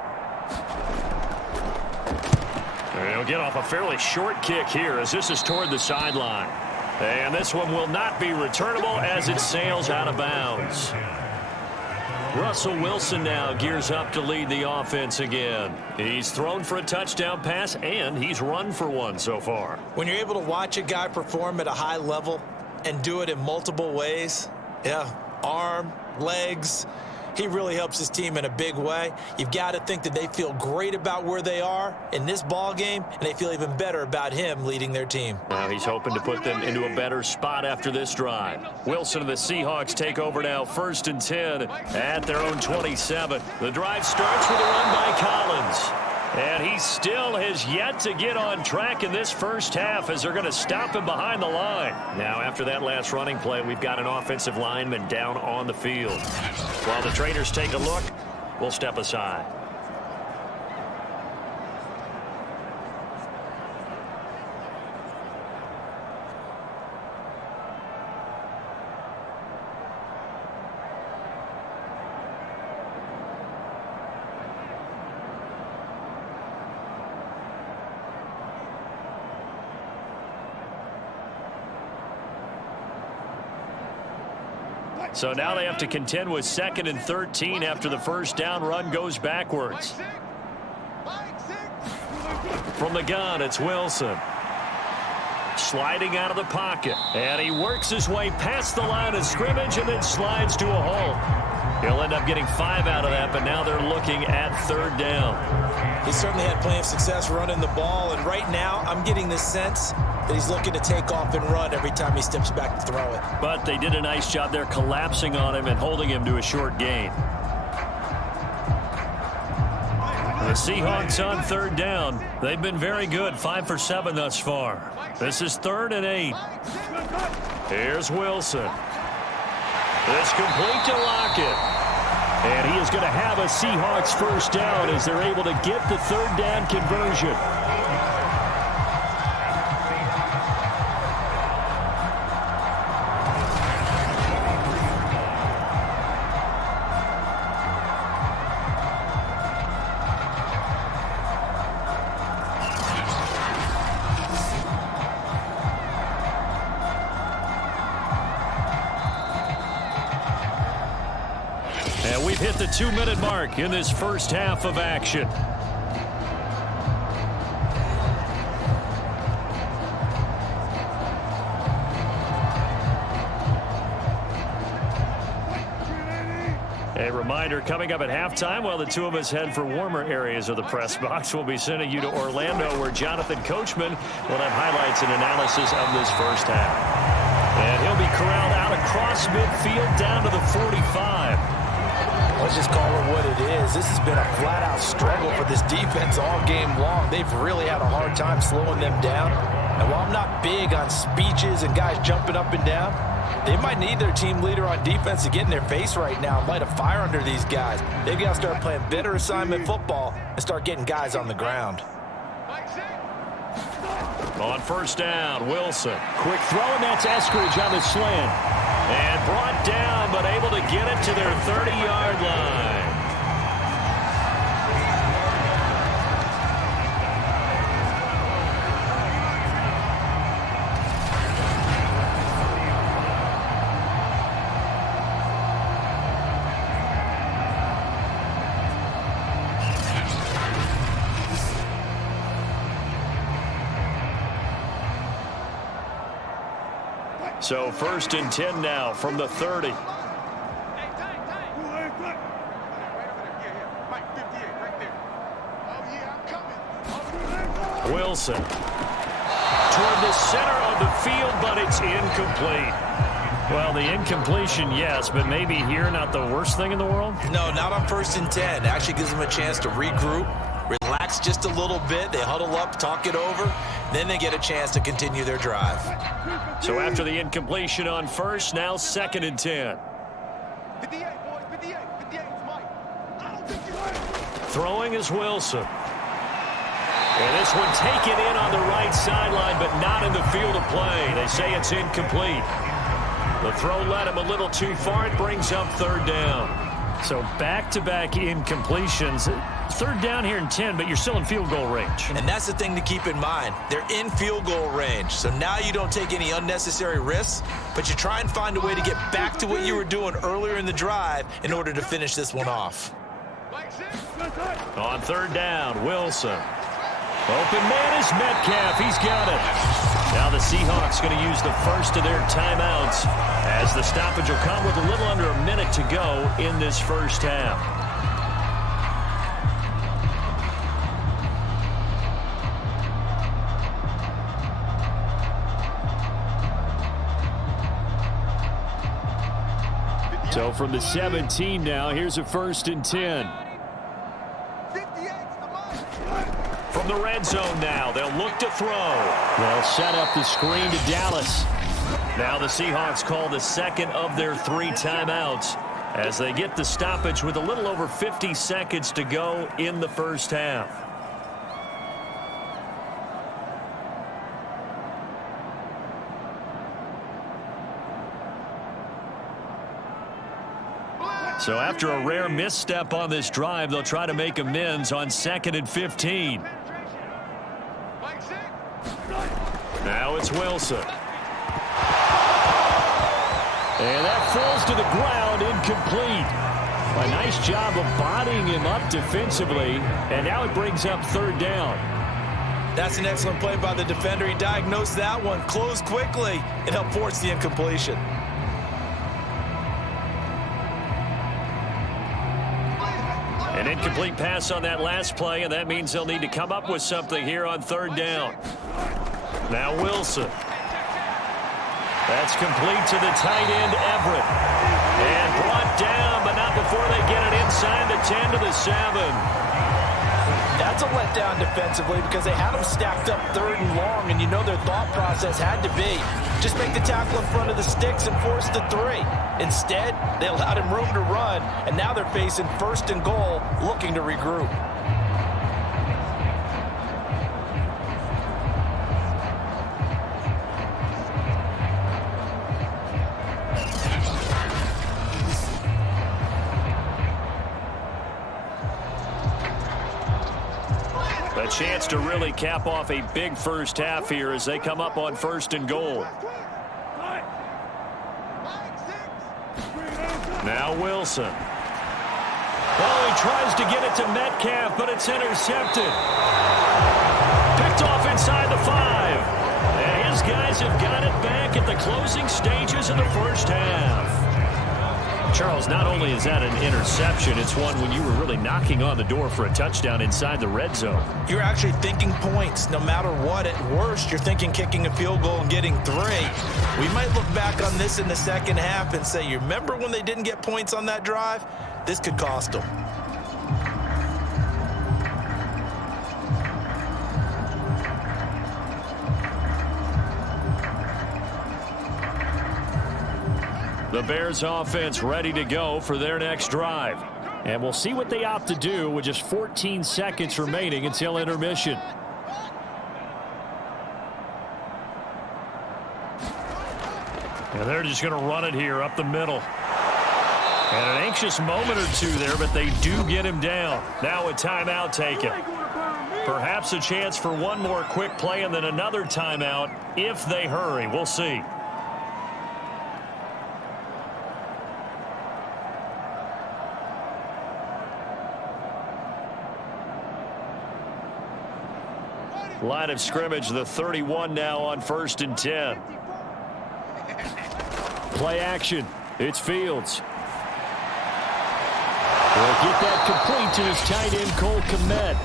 He'll get off a fairly short kick here as this is toward the sideline. And this one will not be returnable as it sails out of bounds. Russell Wilson now gears up to lead the offense again. He's thrown for a touchdown pass, and he's run for one so far. When you're able to watch a guy perform at a high level and do it in multiple ways, arm, legs, he really helps his team in a big way. You've got to think that they feel great about where they are in this ball game, and they feel even better about him leading their team. Now he's hoping to put them into a better spot after this drive. Wilson and the Seahawks take over now, 1st and 10 at their own 27. The drive starts with a run by Collins. And he still has yet to get on track in this first half as they're going to stop him behind the line. Now, after that last running play, we've got an offensive lineman down on the field. While the trainers take a look, we'll step aside. So now they have to contend with 2nd and 13 after the first down run goes backwards. From the gun, it's Wilson. Sliding out of the pocket. And he works his way past the line of scrimmage and then slides to a halt. He'll end up getting 5 out of that, but now they're looking at 3rd down. He certainly had plenty of success running the ball, and right now I'm getting the sense that he's looking to take off and run every time he steps back to throw it. But they did a nice job there collapsing on him and holding him to a short gain. The Seahawks on 3rd down. They've been very good, 5 for 7 thus far. This is 3rd and 8. Here's Wilson. It's complete to Lockett. And he is going to have a Seahawks first down as they're able to get the 3rd down conversion. And we've hit the 2-minute mark in this first half of action. A reminder, coming up at halftime, while the two of us head for warmer areas of the press box, we'll be sending you to Orlando, where Jonathan Coachman will have highlights and analysis of this first half. And he'll be corralled out across midfield down to the 45. Let's just call it what it is. This has been a flat-out struggle for this defense all game long. They've really had a hard time slowing them down. And while I'm not big on speeches and guys jumping up and down, they might need their team leader on defense to get in their face right now and light a fire under these guys. They've got to start playing better assignment football and start getting guys on the ground. On first down, Wilson. Quick throw, and that's Eskridge on the slant. And brought down, but able to get it to their 30-yard line. So 1st and 10 now from the 30. Wilson toward the center of the field, but it's incomplete. Well, the incompletion, yes, but maybe here not the worst thing in the world? No, not on 1st and 10. It actually gives them a chance to regroup, relax just a little bit. They huddle up, talk it over. Then they get a chance to continue their drive. So after the incompletion on 1st, now 2nd and 10. 58, boys, 58, 58, it's Mike. Throwing is Wilson. And this one taken in on the right sideline, but not in the field of play. They say it's incomplete. The throw led him a little too far. It brings up 3rd down. So back-to-back incompletions. 3rd down here in 10, but you're still in field goal range. And that's the thing to keep in mind. They're in field goal range. So now you don't take any unnecessary risks, but you try and find a way to get back to what you were doing earlier in the drive in order to finish this one off. On 3rd down, Wilson. Open man is Metcalf. He's got it. Now the Seahawks going to use the first of their timeouts as the stoppage will come with a little under a minute to go in this first half. So from the 17 now, here's a 1st and 10. From the red zone now, they'll look to throw. They'll set up the screen to Dallas. Now the Seahawks call the 2nd of their 3 timeouts as they get the stoppage with a little over 50 seconds to go in the first half. So after a rare misstep on this drive, they'll try to make amends on 2nd and 15. Now it's Wilson. And that falls to the ground, incomplete. A nice job of bodying him up defensively, and now it brings up third down. That's an excellent play by the defender. He diagnosed that one, closed quickly, and helped force the incompletion. An incomplete pass on that last play, and that means they'll need to come up with something here on third down. Now Wilson. That's complete to the tight end, Everett. And brought down, but not before they get it inside the 10 to the 7. That's a letdown defensively because they had them stacked up third and long, and you know their thought process had to be just make the tackle in front of the sticks and force the 3. Instead, they allowed him room to run, and now they're facing first and goal, looking to regroup. A chance to really cap off a big first half here as they come up on first and goal. Now Wilson. Oh, he tries to get it to Metcalf, but it's intercepted. Picked off inside the 5. And his guys have got it back at the closing stages of the first half. Charles, not only is that an interception, it's one when you were really knocking on the door for a touchdown inside the red zone. You're actually thinking points. No matter what, at worst, you're thinking kicking a field goal and getting 3. We might look back on this in the second half and say, you remember when they didn't get points on that drive? This could cost them. The Bears offense ready to go for their next drive. And we'll see what they opt to do with just 14 seconds remaining until intermission. And they're just going to run it here up the middle. And an anxious moment or two there, but they do get him down. Now a timeout taken. Perhaps a chance for one more quick play and then another timeout if they hurry. We'll see. Line of scrimmage, the 31 now on 1st and 10. Play action. It's Fields. Will get that complete to his tight end, Cole Kmet.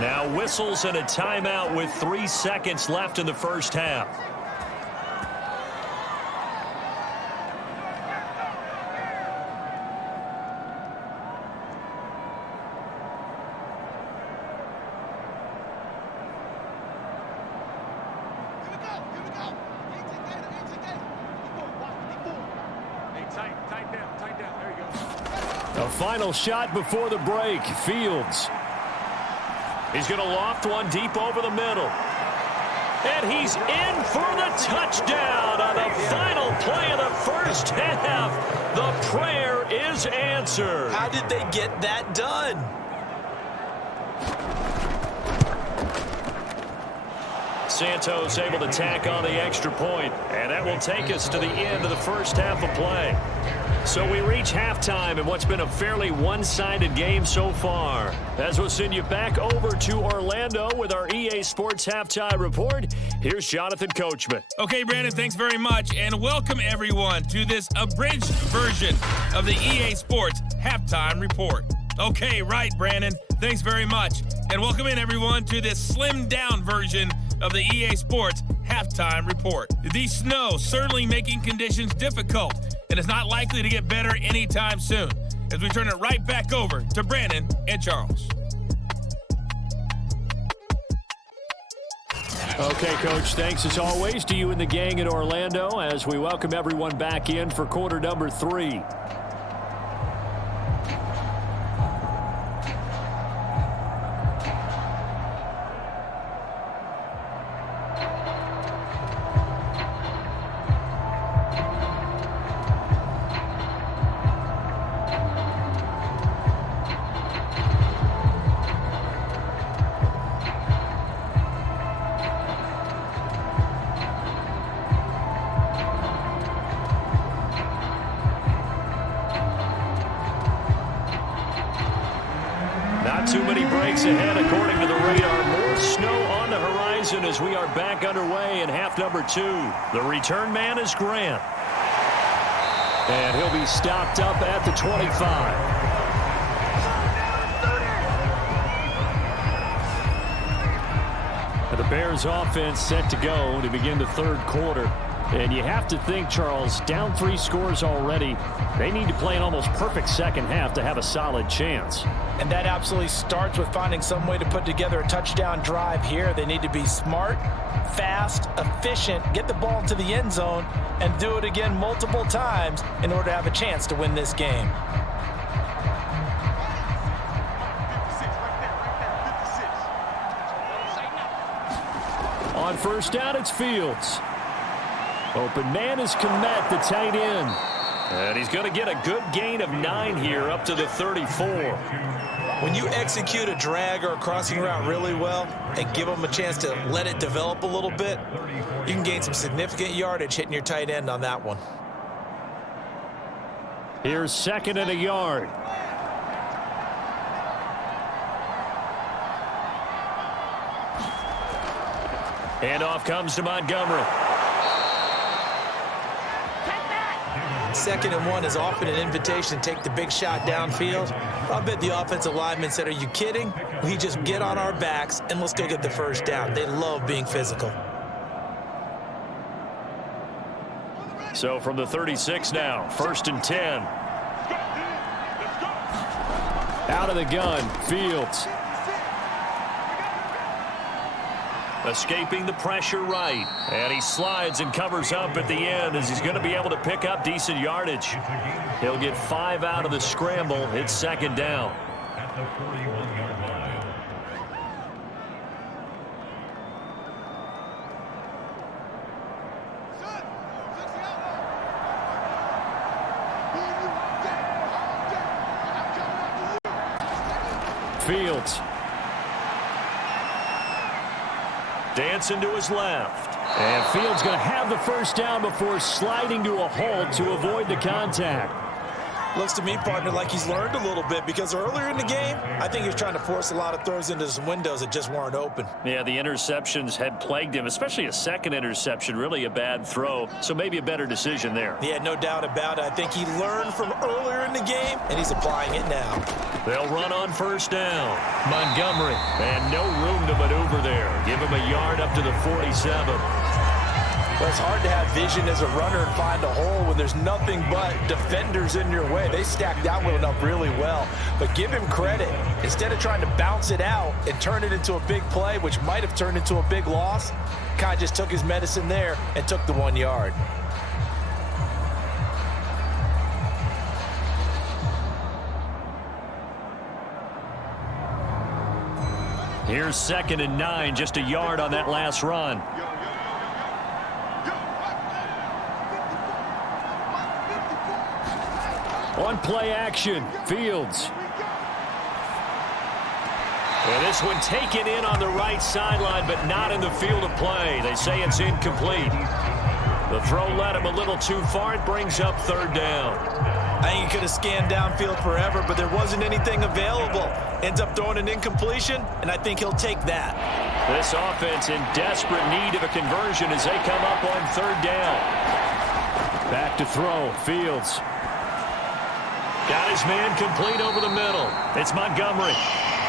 Now whistles and a timeout with 3 seconds left in the first half. Final shot before the break. Fields. He's going to loft one deep over the middle. And he's in for the touchdown on the final play of the first half. The prayer is answered. How did they get that done? Santos able to tack on the extra point, and that will take us to the end of the first half of play. So we reach halftime in what's been a fairly one-sided game so far. As we'll send you back over to Orlando with our EA Sports Halftime Report, here's Jonathan Coachman. Okay, Brandon, thanks very much, and welcome everyone to this abridged version of the EA Sports Halftime Report. Okay, right, Brandon, thanks very much. And welcome in, everyone, to this slimmed-down version of the EA Sports Halftime Report. The snow certainly making conditions difficult, and it's not likely to get better anytime soon, as we turn it right back over to Brandon and Charles. Okay, Coach, thanks as always to you and the gang in Orlando as we welcome everyone back in for quarter number 3. breaks ahead according to the radar. More snow on the horizon as we are back underway in half number 2. The return man is Grant. And he'll be stopped up at the 25. The Bears offense set to go to begin the third quarter. And you have to think, Charles, down 3 scores already. They need to play an almost perfect second half to have a solid chance. And that absolutely starts with finding some way to put together a touchdown drive here. They need to be smart, fast, efficient, get the ball into the end zone, and do it again multiple times in order to have a chance to win this game. On first down, it's Fields. Open man is Komet, the tight end. And he's going to get a good gain of 9 here up to the 34. When you execute a drag or a crossing route really well and give them a chance to let it develop a little bit, you can gain some significant yardage hitting your tight end on that one. Here's 2nd and a yard. Handoff comes to Montgomery. 2nd and 1 is often an invitation to take the big shot downfield. I bet the offensive lineman said, are you kidding? We just get on our backs and let's go get the first down. They love being physical. So from the 36 now, 1st and 10. Out of the gun, Fields. Escaping the pressure right. And he slides and covers up at the end as he's going to be able to pick up decent yardage. He'll get 5 out of the scramble. It's 2nd down. At the 41-yard line. Fields. Dancing to his left. And Fields going to have the first down before sliding to a halt to avoid the contact. Looks to me, partner, like he's learned a little bit because earlier in the game, I think he was trying to force a lot of throws into some windows that just weren't open. Yeah, the interceptions had plagued him, especially a second interception, really a bad throw. So maybe a better decision there. Yeah, no doubt about it. I think he learned from earlier in the game, and he's applying it now. They'll run on first down. Montgomery. And no room to maneuver there. Give him a yard up to the 47. Well, it's hard to have vision as a runner and find a hole when there's nothing but defenders in your way. They stacked that one up really well. But give him credit. Instead of trying to bounce it out and turn it into a big play, which might have turned into a big loss, kind of just took his medicine there and took the 1 yard. Here's 2nd and 9, just a yard on that last run. On play action, Fields. And this one taken in on the right sideline, but not in the field of play. They say it's incomplete. The throw led him a little too far. It brings up 3rd down. I think he could have scanned downfield forever, but there wasn't anything available. Ends up throwing an incompletion, and I think he'll take that. This offense in desperate need of a conversion as they come up on 3rd down. Back to throw, Fields. Got his man complete over the middle. It's Montgomery.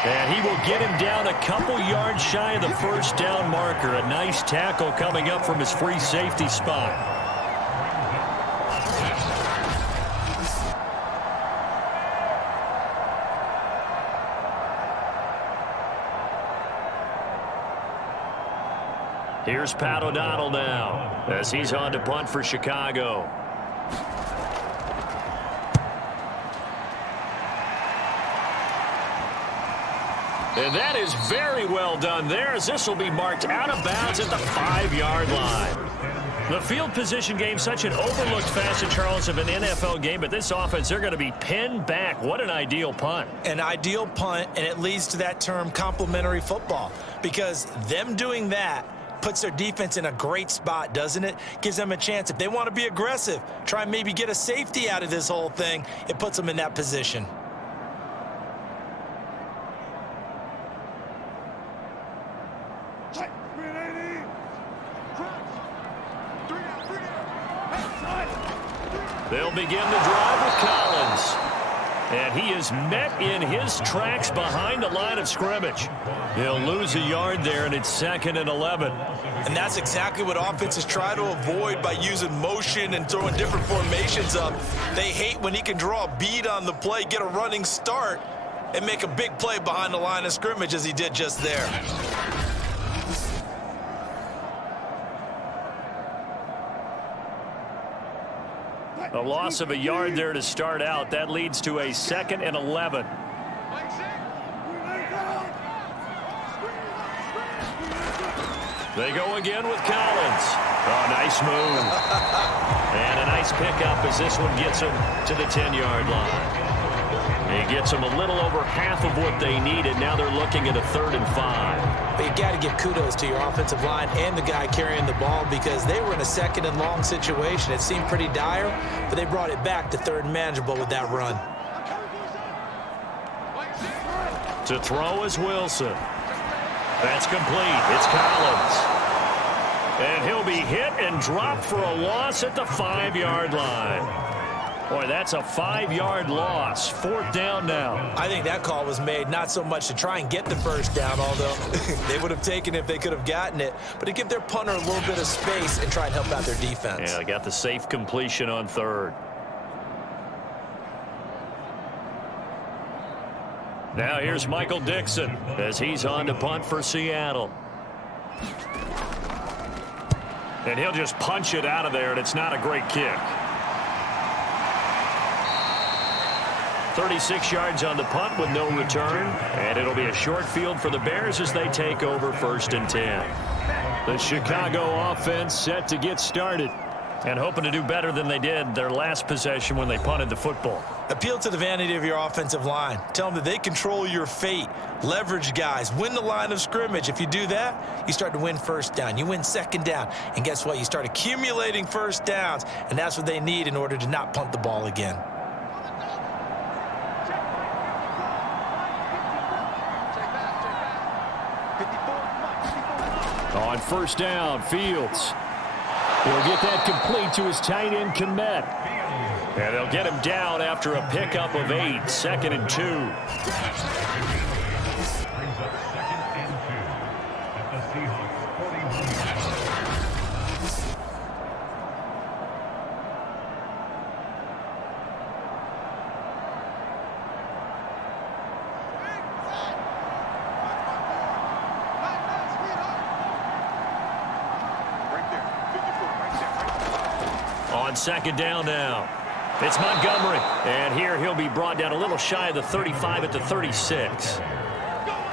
And he will get him down a couple yards shy of the first down marker. A nice tackle coming up from his free safety spot. Here's Pat O'Donnell now as he's on to punt for Chicago. And that is very well done there as this will be marked out of bounds at the 5-yard line. The field position game, such an overlooked facet, Charles, of an NFL game, but this offense, they're going to be pinned back. What an ideal punt. An ideal punt, and it leads to that term complementary football, because them doing that puts their defense in a great spot, doesn't it? Gives them a chance. If they want to be aggressive, try and maybe get a safety out of this whole thing, it puts them in that position. They'll begin the drive with Collins. And he is met in his tracks behind the line of scrimmage. He'll lose a yard there, and it's 2nd and 11. And that's exactly what offenses try to avoid by using motion and throwing different formations up. They hate when he can draw a bead on the play, get a running start, and make a big play behind the line of scrimmage as he did just there. A loss of a yard there to start out. That leads to a 2nd and 11. They go again with Collins. Oh, nice move. And a nice pickup as this one gets him to the 10-yard line. He gets them a little over half of what they needed. Now they're looking at a 3rd and 5. But you got to give kudos to your offensive line and the guy carrying the ball because they were in a 2nd and long situation. It seemed pretty dire, but they brought it back to 3rd and manageable with that run. To throw is Wilson. That's complete. It's Collins. And he'll be hit and dropped for a loss at the 5-yard line. Boy, that's a 5-yard loss. 4th down now. I think that call was made not so much to try and get the first down, although they would have taken it if they could have gotten it, but to give their punter a little bit of space and try and help out their defense. Yeah, they got the safe completion on 3rd. Now here's Michael Dixon as he's on to punt for Seattle. And he'll just punch it out of there, and it's not a great kick. 36 yards on the punt with no return. And it'll be a short field for the Bears as they take over 1st and 10. The Chicago offense set to get started and hoping to do better than they did their last possession when they punted the football. Appeal to the vanity of your offensive line. Tell them that they control your fate. Leverage guys. Win the line of scrimmage. If you do that, you start to win 1st down. You win 2nd down. And guess what? You start accumulating 1st downs. And that's what they need in order to not punt the ball again. On 1st down, Fields. He'll get that complete to his tight end, Komet. And they'll get him down after a pickup of 8, 2nd and 2. On 2nd down now. It's Montgomery. And here he'll be brought down a little shy of the 35 at the 36.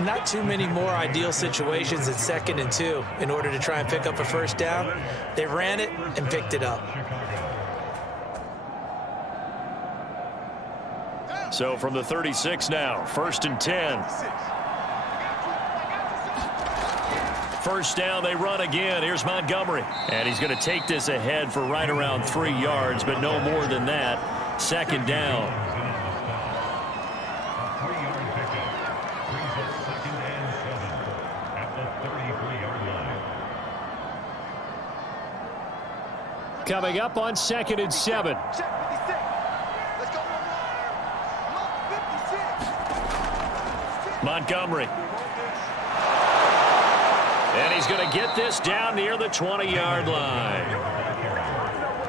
Not too many more ideal situations at 2nd and 2 in order to try and pick up a 1st down. They ran it and picked it up. So from the 36 now, 1st and 10. 1st down, they run again. Here's Montgomery. And he's going to take this ahead for right around 3 yards, but no more than that. 2nd down. Coming up on 2nd and 7. Montgomery. And he's going to get this down near the 20-yard line.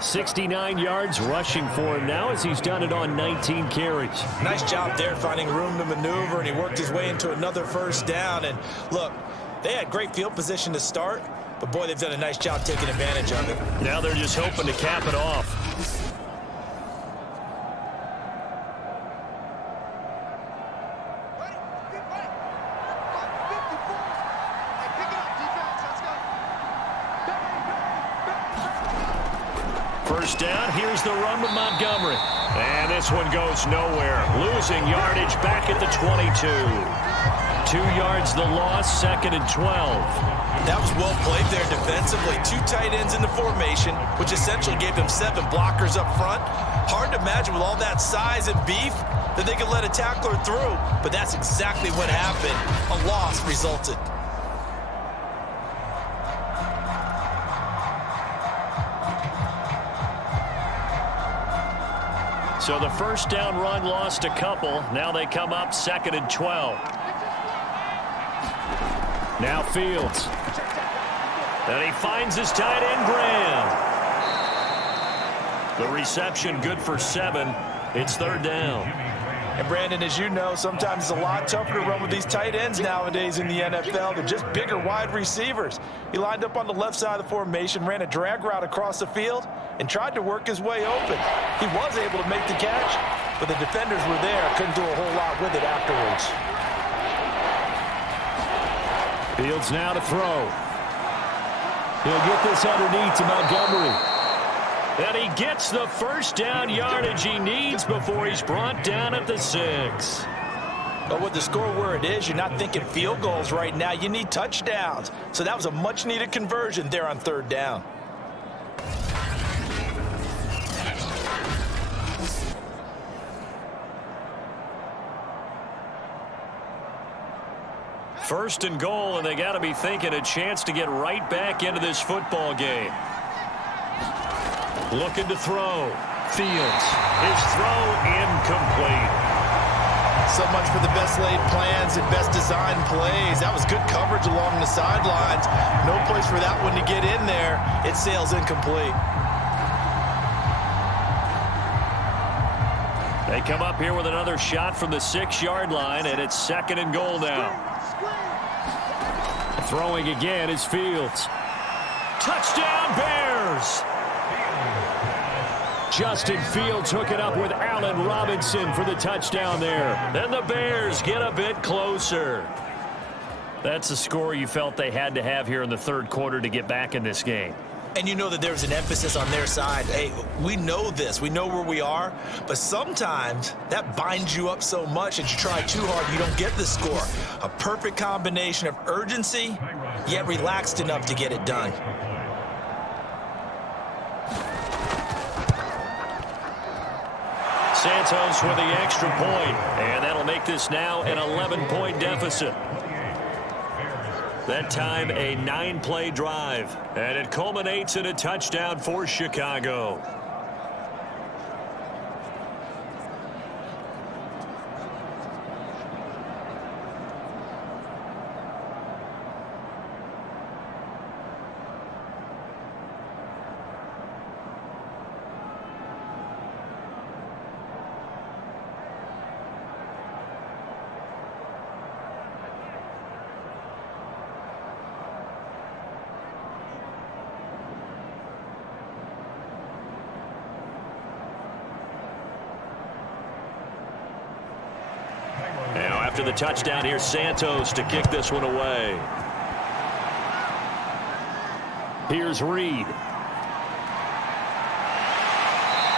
69 yards rushing for him now as he's done it on 19 carries. Nice job there finding room to maneuver, and he worked his way into another 1st down. And look, they had great field position to start, but boy, they've done a nice job taking advantage of it. Now they're just hoping to cap it off. First down, here's the run with Montgomery. And this one goes nowhere. Losing yardage back at the 22. 2 yards the loss, 2nd and 12. That was well played there defensively. 2 tight ends in the formation, which essentially gave them 7 blockers up front. Hard to imagine with all that size and beef that they could let a tackler through. But that's exactly what happened. A loss resulted. So the first down run lost a couple. Now they come up 2nd and 12. Now Fields. And he finds his tight end, Graham. The reception good for 7. It's 3rd down. And Brandon, as you know, sometimes it's a lot tougher to run with these tight ends nowadays in the NFL. They're just bigger wide receivers. He lined up on the left side of the formation, ran a drag route across the field, and tried to work his way open. He was able to make the catch, but the defenders were there. Couldn't do a whole lot with it afterwards. Fields now to throw. He'll get this underneath to Montgomery. And he gets the first down yardage he needs before he's brought down at the 6. But with the score where it is, you're not thinking field goals right now. You need touchdowns. So that was a much-needed conversion there on 3rd down. First and goal, and they got to be thinking a chance to get right back into this football game. Looking to throw. Fields. His throw incomplete. So much for the best laid plans and best designed plays. That was good coverage along the sidelines. No place for that one to get in there. It sails incomplete. They come up here with another shot from the 6-yard line, and it's 2nd and goal now. Throwing again is Fields. Touchdown, Bears! Justin Fields hooking up with Allen Robinson for the touchdown there. Then the Bears get a bit closer. That's a score you felt they had to have here in the 3rd quarter to get back in this game. And you know that there's an emphasis on their side. Hey, we know this. We know where we are. But sometimes that binds you up so much that you try too hard, you don't get the score. A perfect combination of urgency, yet relaxed enough to get it done. Santos with the extra point, and that'll make this now an 11-point deficit. That time a 9-play drive, and it culminates in a touchdown for Chicago. After the touchdown, here's Santos to kick this one away. Here's Reed.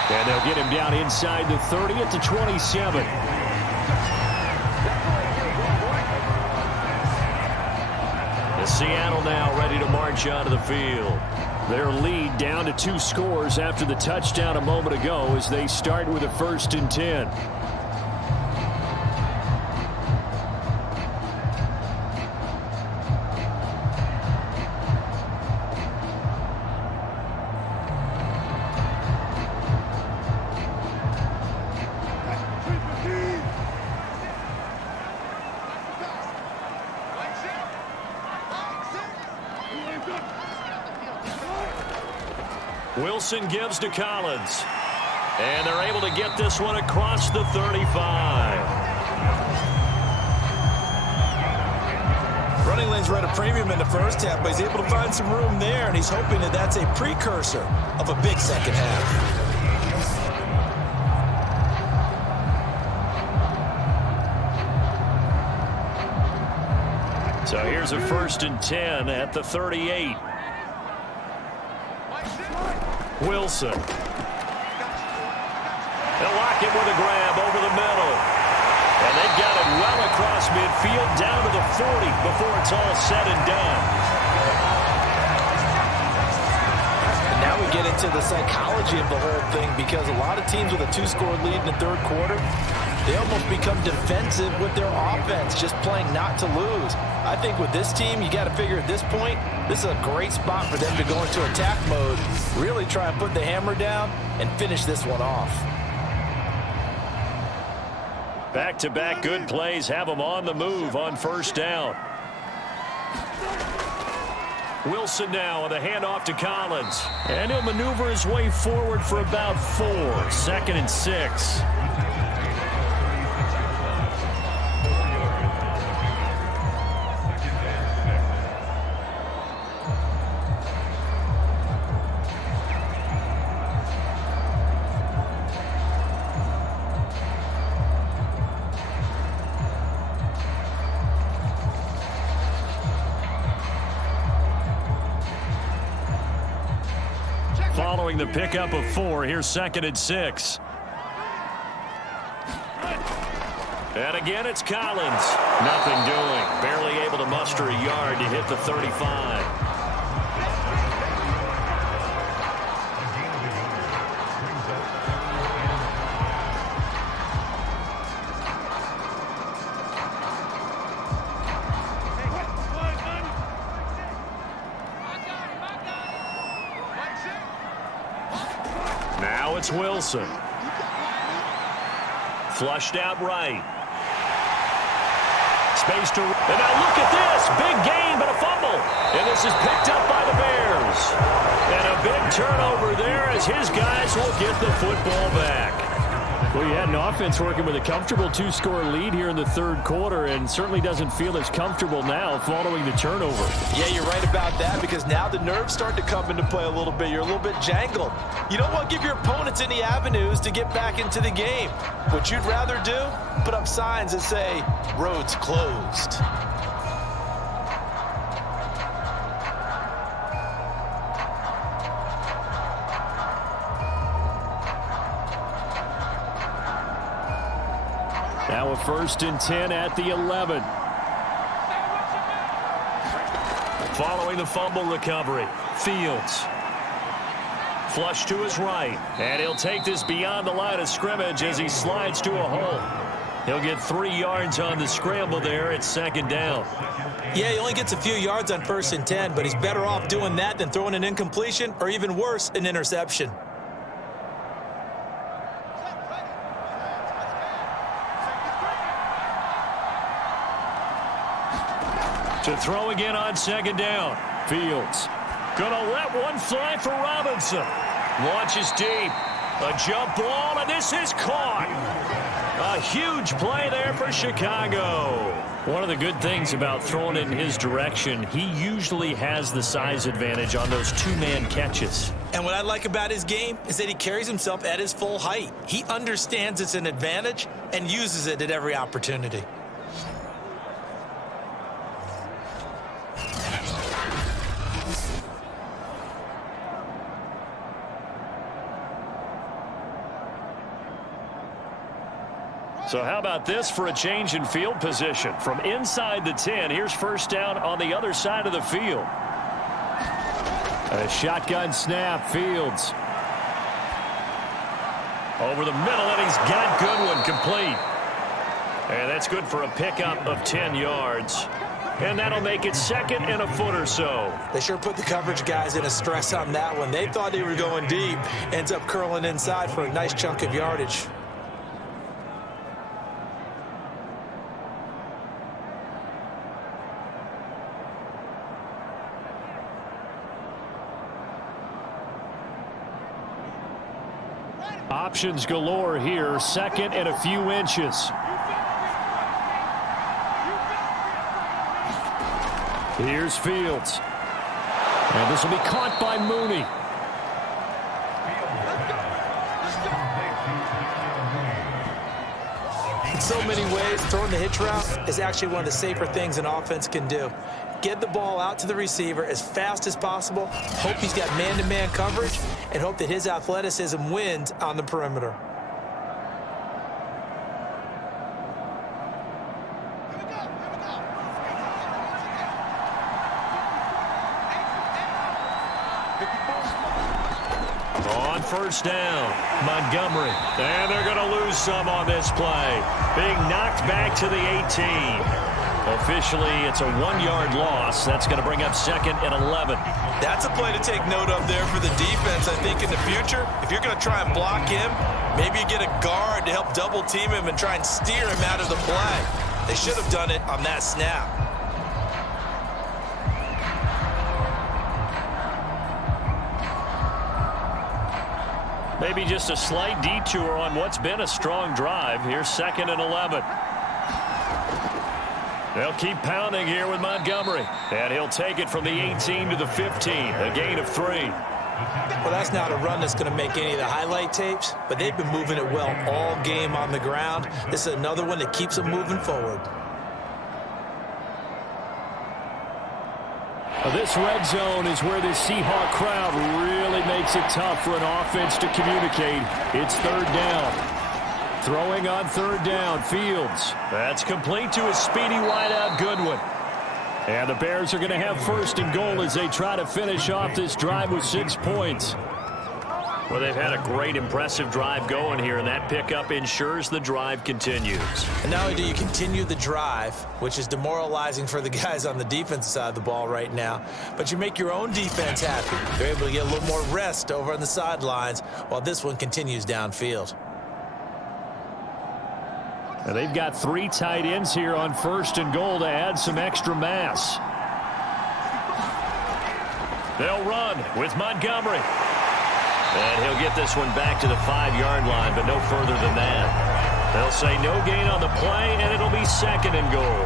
And they'll get him down inside the 30 at the 27. The Seattle now ready to march onto the field. Their lead down to 2 scores after the touchdown a moment ago as they start with a 1st and 10. Wilson gives to Collins. And they're able to get this one across the 35. Running lanes were at a premium in the first half, but he's able to find some room there, and he's hoping that that's a precursor of a big second half. So here's a 1st and 10 at the 38. Wilson. They'll lock it with a grab over the middle. And they've got it well across midfield down to the 40 before it's all said and done. And now we get into the psychology of the whole thing, because a lot of teams with a 2-score lead in the 3rd quarter, they almost become defensive with their offense, just playing not to lose. I think with this team, you got to figure at this point, this is a great spot for them to go into attack mode, really try and put the hammer down and finish this one off. Back-to-back good plays have him on the move on first down. Wilson now on the handoff to Collins. And he'll maneuver his way forward for about 4. 2nd and 6. Following the pickup of 4, here's 2nd and 6. And again, it's Collins. Nothing doing. Barely able to muster a yard to hit the 35. Now it's Wilson. Flushed out right. Space to... And now look at this. Big gain, but a fumble. And this is picked up by the Bears. And a big turnover there as his guys will get the football back. Well, you had an offense working with a comfortable 2-score lead here in the 3rd quarter and certainly doesn't feel as comfortable now following the turnover. Yeah, you're right about that because now the nerves start to come into play a little bit. You're a little bit jangled. You don't want to give your opponents any avenues to get back into the game. What you'd rather do, put up signs that say, roads closed. Now a 1st and 10 at the 11. Following the fumble recovery, Fields. Flush to his right. And he'll take this beyond the line of scrimmage as he slides to a hole. He'll get 3 yards on the scramble there at 2nd down. Yeah, he only gets a few yards on 1st and 10, but he's better off doing that than throwing an incompletion or even worse, an interception. To throw again on 2nd down. Fields gonna let one fly for Robinson. Launches deep. A jump ball, and this is caught. A huge play there for Chicago. One of the good things about throwing it in his direction, he usually has the size advantage on those 2-man catches. And what I like about his game is that he carries himself at his full height. He understands it's an advantage and uses it at every opportunity. So how about this for a change in field position? From inside the 10, here's 1st down on the other side of the field. A shotgun snap, Fields. Over the middle, and he's got Goodwin complete. And that's good for a pickup of 10 yards. And that'll make it 2nd and a foot or so. They sure put the coverage guys in a stress on that one. They thought they were going deep. Ends up curling inside for a nice chunk of yardage. Options galore here. 2nd and a few inches. Here's Fields. And this will be caught by Mooney. In so many ways, throwing the hitch route is actually one of the safer things an offense can do. Get the ball out to the receiver as fast as possible, hope he's got man-to-man coverage, and hope that his athleticism wins on the perimeter. On 1st down, Montgomery. And they're going to lose some on this play. Being knocked back to the 18. Officially, it's a 1-yard loss. That's going to bring up 2nd and 11. That's a play to take note of there for the defense. I think in the future, if you're going to try and block him, maybe you get a guard to help double team him and try and steer him out of the play. They should have done it on that snap. Maybe just a slight detour on what's been a strong drive. Here's 2nd and 11. They'll keep pounding here with Montgomery. And he'll take it from the 18 to the 15. A gain of 3. Well, that's not a run that's going to make any of the highlight tapes, but they've been moving it well all game on the ground. This is another one that keeps them moving forward. This red zone is where this Seahawk crowd really makes it tough for an offense to communicate. It's 3rd down. Throwing on 3rd down, Fields. That's complete to his speedy wideout, Goodwin. And the Bears are going to have 1st and goal as they try to finish off this drive with 6 points. Well, they've had a great, impressive drive going here, and that pickup ensures the drive continues. And not only do you continue the drive, which is demoralizing for the guys on the defensive side of the ball right now, but you make your own defense happy. They're able to get a little more rest over on the sidelines while this one continues downfield. And they've got 3 tight ends here on 1st and goal to add some extra mass. They'll run with Montgomery. And he'll get this one back to the 5-yard line, but no further than that. They'll say no gain on the play, and it'll be 2nd and goal.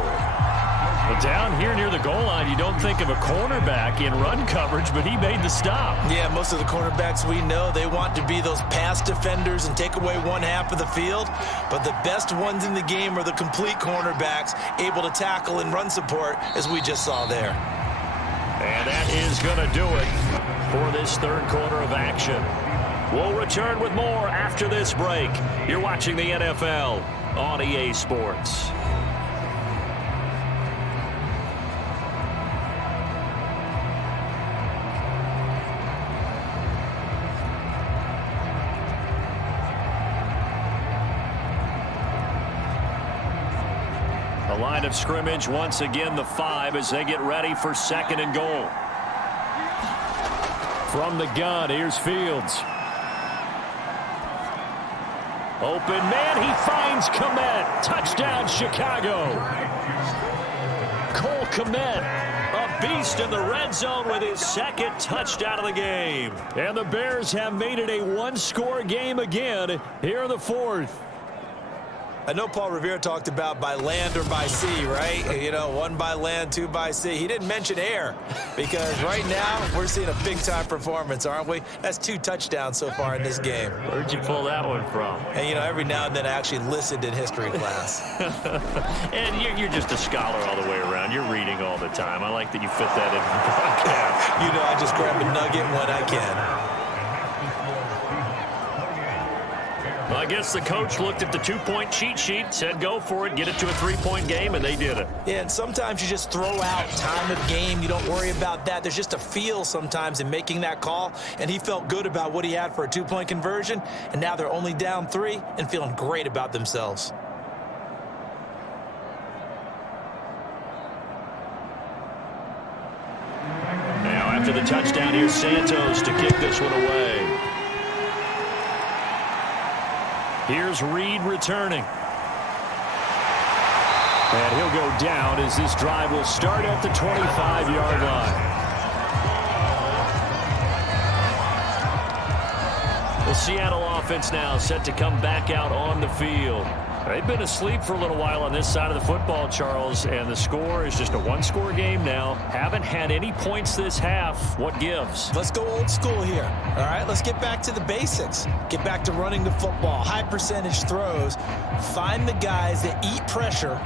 But down here near the goal line, you don't think of a cornerback in run coverage, but he made the stop. Yeah, most of the cornerbacks we know, they want to be those pass defenders and take away one half of the field. But the best ones in the game are the complete cornerbacks, able to tackle and run support, as we just saw there. And that is going to do it for this 3rd quarter of action. We'll return with more after this break. You're watching the NFL on EA Sports. The line of scrimmage once again the 5 as they get ready for 2nd and goal. From the gun, here's Fields. Open man, he finds Kmet. Touchdown, Chicago. Cole Kmet, a beast in the red zone with his 2nd touchdown of the game. And the Bears have made it a 1-score game again here in the 4th. I know Paul Revere talked about by land or by sea, right? You know, 1 by land, 2 by sea. He didn't mention air because right now we're seeing a big-time performance, aren't we? That's 2 touchdowns so far in this game. Where'd you pull that one from? And, you know, every now and then I actually listened in history class. And you're just a scholar all the way around. You're reading all the time. I like that you fit that in the broadcast. You know, I just grab a nugget when I can. Well, I guess the coach looked at the 2-point cheat sheet, said go for it, get it to a 3-point game, and they did it. Yeah, and sometimes you just throw out time of game. You don't worry about that. There's just a feel sometimes in making that call, and he felt good about what he had for a 2-point conversion, and now they're only down 3 and feeling great about themselves. Now, after the touchdown, here's Santos to kick this one away. Here's Reed returning. And he'll go down as this drive will start at the 25-yard line. The Seattle offense now set to come back out on the field. They've been asleep for a little while on this side of the football, Charles, and the score is just a 1-score game now. Haven't had any points this half. What gives? Let's go old school here. All right, let's get back to the basics. Get back to running the football, high percentage throws. Find the guys that eat pressure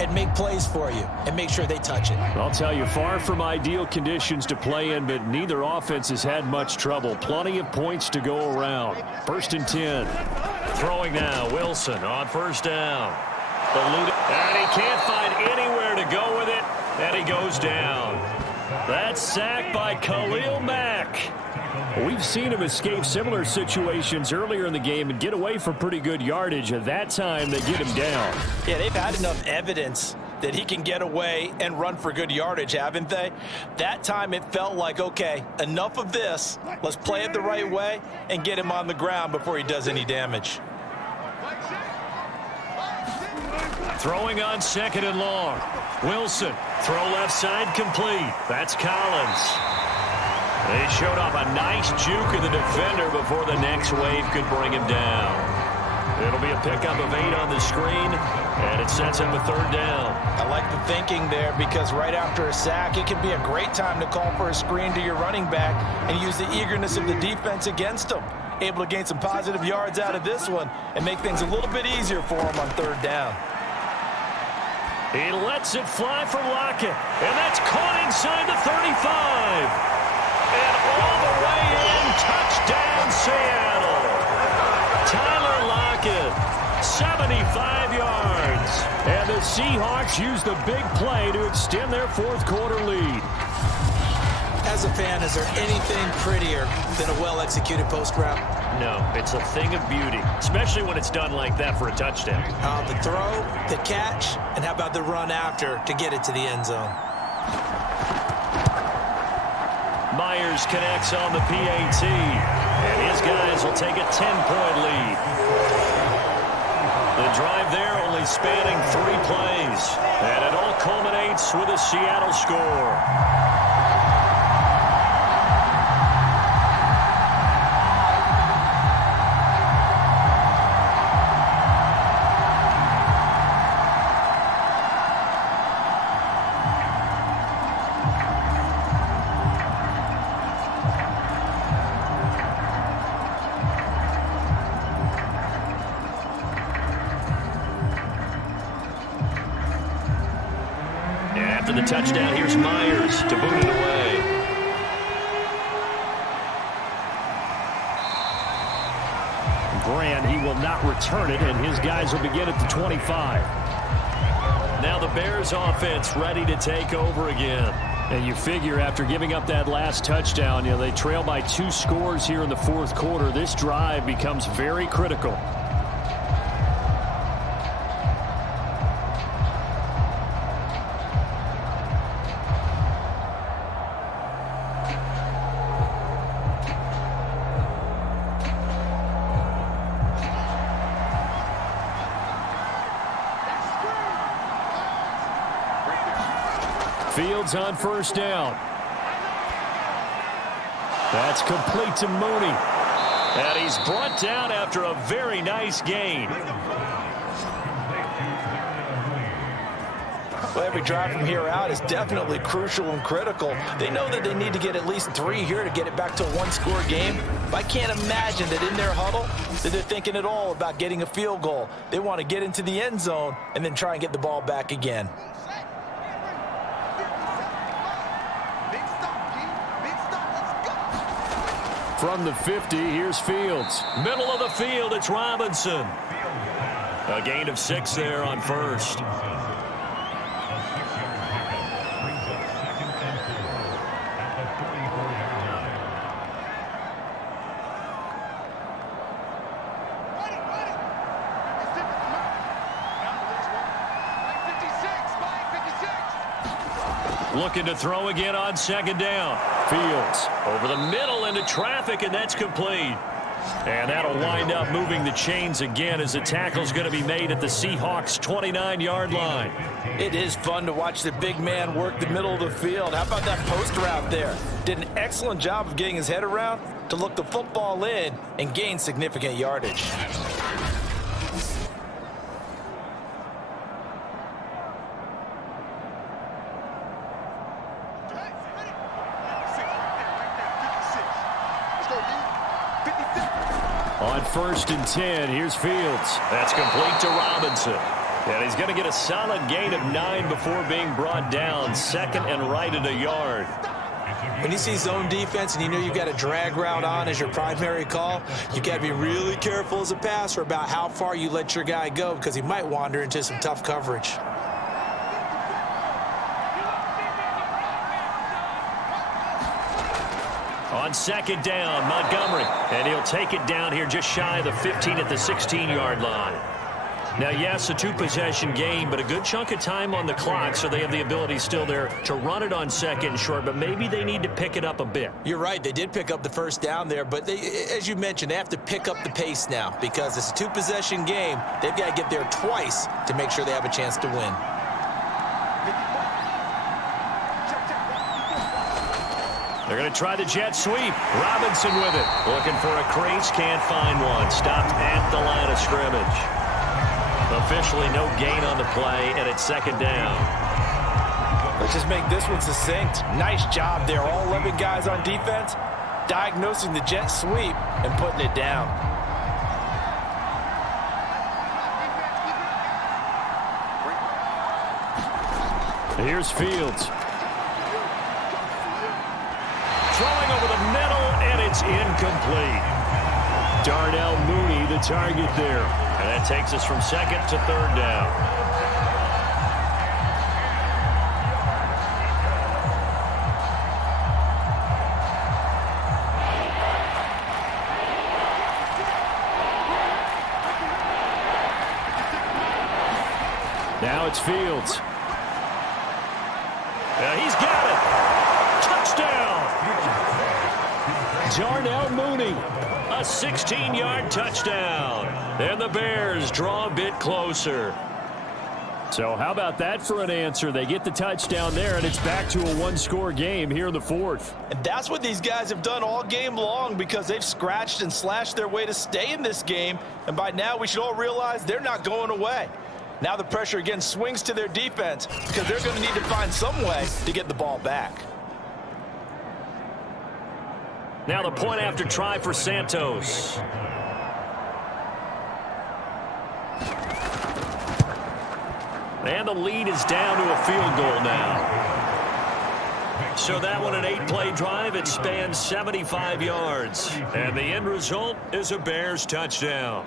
and make plays for you and make sure they touch it. I'll tell you, far from ideal conditions to play in, but neither offense has had much trouble. Plenty of points to go around. 1st and 10. Throwing now, Wilson on 1st down. And he can't find anywhere to go with it, and he goes down. That's sacked by Khalil Mack. We've seen him escape similar situations earlier in the game and get away from pretty good yardage. At that time, they get him down. Yeah, they've had enough evidence that he can get away and run for good yardage, haven't they? That time it felt like, okay, enough of this. Let's play it the right way and get him on the ground before he does any damage. Throwing on 2nd and long. Wilson, throw left side complete. That's Collins. They showed off a nice juke of the defender before the next wave could bring him down. It'll be a pickup of 8 on the screen, and it sets up a 3rd down. I like the thinking there because right after a sack, it can be a great time to call for a screen to your running back and use the eagerness of the defense against him. Able to gain some positive yards out of this one and make things a little bit easier for him on 3rd down. He lets it fly from Lockett, and that's caught inside the 35. And all the way in, touchdown Seattle. Tyler Lockett, 75 yards. And the Seahawks use the big play to extend their 4th quarter lead. As a fan, is there anything prettier than a well-executed post route? No, it's a thing of beauty, especially when it's done like that for a touchdown. The throw, the catch, and how about the run after to get it to the end zone? Myers connects on the PAT, and his guys will take a 10-point lead. The drive there only spanning 3 plays, and it all culminates with a Seattle score. After the touchdown, here's Myers to boot it away. Grant, he will not return it, and his guys will begin at the 25. Now the Bears offense ready to take over again. And you figure after giving up that last touchdown, they trail by 2 scores here in the 4th quarter. This drive becomes very critical. Fields on 1st down. That's complete to Mooney. And he's brought down after a very nice gain. Well, every drive from here out is definitely crucial and critical. They know that they need to get at least 3 here to get it back to a 1-score game. But I can't imagine that in their huddle that they're thinking at all about getting a field goal. They want to get into the end zone and then try and get the ball back again. From the 50, here's Fields. Middle of the field, it's Robinson. A gain of 6 there on 1st. Looking to throw again on 2nd down. Fields over the middle into traffic, and that's complete. And that'll wind up moving the chains again as the tackle's going to be made at the Seahawks' 29-yard line. It is fun to watch the big man work the middle of the field. How about that post route there? Did an excellent job of getting his head around to look the football in and gain significant yardage. On 1st and 10, here's Fields. That's complete to Robinson. And he's going to get a solid gain of 9 before being brought down. 2nd and right at a yard. When you see zone defense and you know you've got a drag route on as your primary call, you got to be really careful as a passer about how far you let your guy go because he might wander into some tough coverage. On 2nd down, Montgomery. And he'll take it down here just shy of the 15 at the 16-yard line. Now, yes, a two-possession game, but a good chunk of time on the clock, so they have the ability still there to run it on second and short, but maybe they need to pick it up a bit. You're right. They did pick up the first down there, but they, as you mentioned, they have to pick up the pace now because it's a two-possession game. They've got to get there twice to make sure they have a chance to win. They're going to try the jet sweep. Robinson with it. Looking for a crease, can't find one. Stopped at the line of scrimmage. Officially no gain on the play, and it's second down. Let's just make this one succinct. Nice job there. All 11 guys on defense diagnosing the jet sweep and putting it down. Here's Fields. Throwing over the middle, and it's incomplete. Darnell Mooney, the target there. And that takes us from second to third down. Now it's Fields. He's got it. Touchdown. Darnell Mooney. A 16-yard touchdown. And the Bears draw a bit closer. So how about that for an answer? They get the touchdown there, and it's back to a one-score game here in the fourth. And that's what these guys have done all game long because they've scratched and slashed their way to stay in this game. And by now, we should all realize they're not going away. Now the pressure again swings to their defense because they're going to need to find some way to get the ball back. Now the point after try for Santos. And the lead is down to a field goal now. So that one, an 8-play drive. It spans 75 yards. And the end result is a Bears touchdown.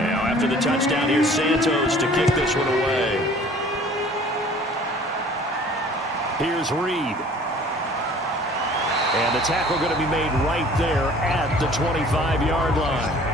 After the touchdown, here's Santos to kick this one away. Here's Reed. And the tackle going to be made right there at the 25-yard line.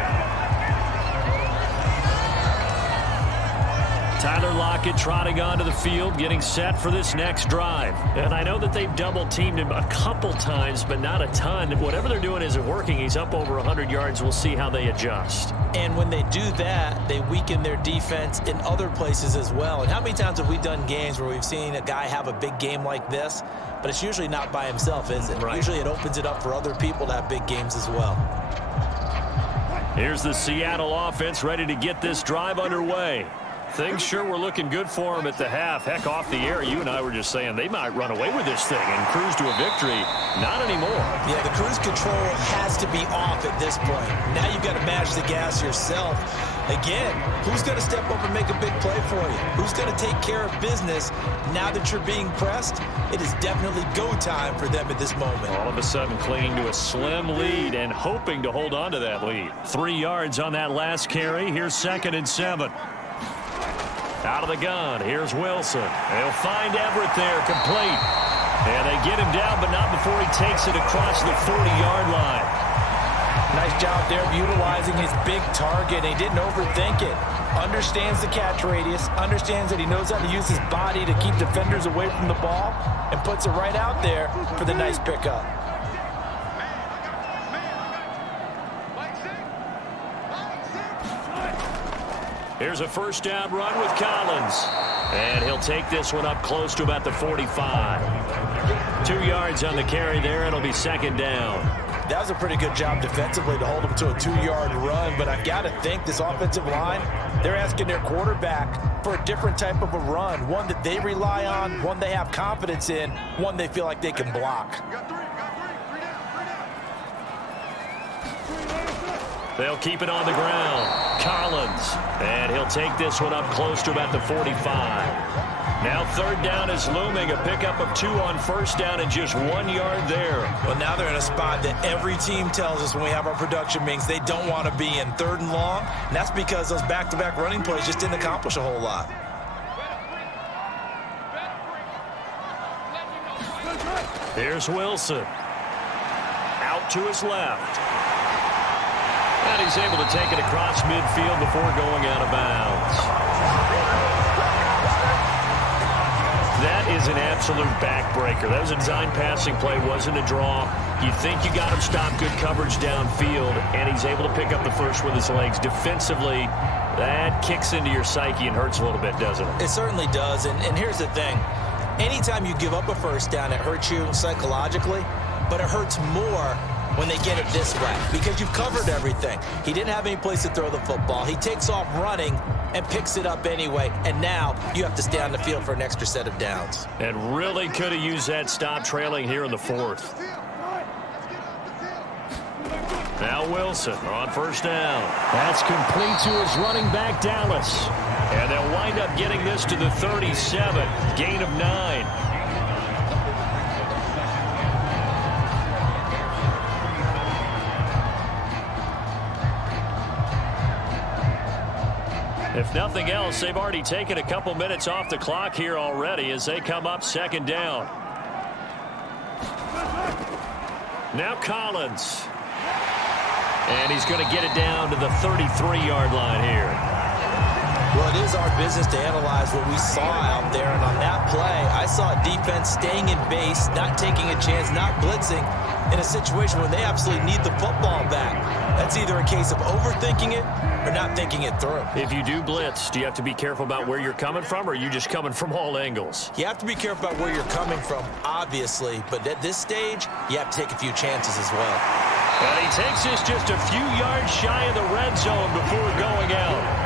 Tyler Lockett trotting onto the field, getting set for this next drive. And I know that they've double-teamed him a couple times, but not a ton. Whatever they're doing isn't working. He's up over 100 yards. We'll see how they adjust. And when they do that, they weaken their defense in other places as well. And how many times have we done games where we've seen a guy have a big game like this, but it's usually not by himself, is it? Right. Usually it opens it up for other people to have big games as well. Here's the Seattle offense ready to get this drive underway. Things sure were looking good for them at the half. Heck, off the air, you and I were just saying they might run away with this thing and cruise to a victory. Not anymore. Yeah, the cruise control has to be off at this point. Now you've got to mash the gas yourself. Again, who's going to step up and make a big play for you? Who's going to take care of business now that you're being pressed? It is definitely go time for them at this moment. All of a sudden clinging to a slim lead and hoping to hold on to that lead. 3 yards on that last carry. Here's 2nd and 7. Out of the gun, here's Wilson. They'll find Everett there, complete. And they get him down, but not before he takes it across the 40-yard line. Nice job there of utilizing his big target. He didn't overthink it. Understands the catch radius, understands that he knows how to use his body to keep defenders away from the ball, and puts it right out there for the nice pickup. Here's a first down run with Collins. And he'll take this one up close to about the 45. 2 yards on the carry there. It'll be 2nd down. That was a pretty good job defensively to hold him to a 2-yard run, but I've got to think this offensive line, they're asking their quarterback for a different type of a run, one that they rely on, one they have confidence in, one they feel like they can block. They'll keep it on the ground. Collins. And he'll take this one up close to about the 45. Now third down is looming. A pickup of 2 on first down and just 1 yard there. Well, now they're in a spot that every team tells us when we have our production meetings they don't want to be in, 3rd and long. And that's because those back-to-back running plays just didn't accomplish a whole lot. Here's Wilson. Out to his left. And he's able to take it across midfield before going out of bounds. That is an absolute backbreaker. That was a design passing play, wasn't a draw. You think you got him stopped, good coverage downfield, and he's able to pick up the first with his legs. Defensively, that kicks into your psyche and hurts a little bit, doesn't it? It certainly does, and here's the thing. Anytime you give up a first down, it hurts you psychologically, but it hurts more when they get it this way because you've covered everything. He didn't have any place to throw the football. He takes off running and picks it up anyway, and now you have to stay on the field for an extra set of downs. And really could have used that stop trailing here in the 4th. Now Wilson on first down. That's complete to his running back, Dallas. And they'll wind up getting this to the 37, gain of 9. If nothing else, they've already taken a couple minutes off the clock here already as they come up 2nd down. Now Collins. And he's going to get it down to the 33-yard line here. Well, it is our business to analyze what we saw out there. And on that play, I saw a defense staying in base, not taking a chance, not blitzing in a situation where they absolutely need the football back. That's either a case of overthinking it or not thinking it through. If you do blitz, do you have to be careful about where you're coming from, or are you just coming from all angles? You have to be careful about where you're coming from, obviously. But at this stage, you have to take a few chances as well. And he takes this just a few yards shy of the red zone before going out.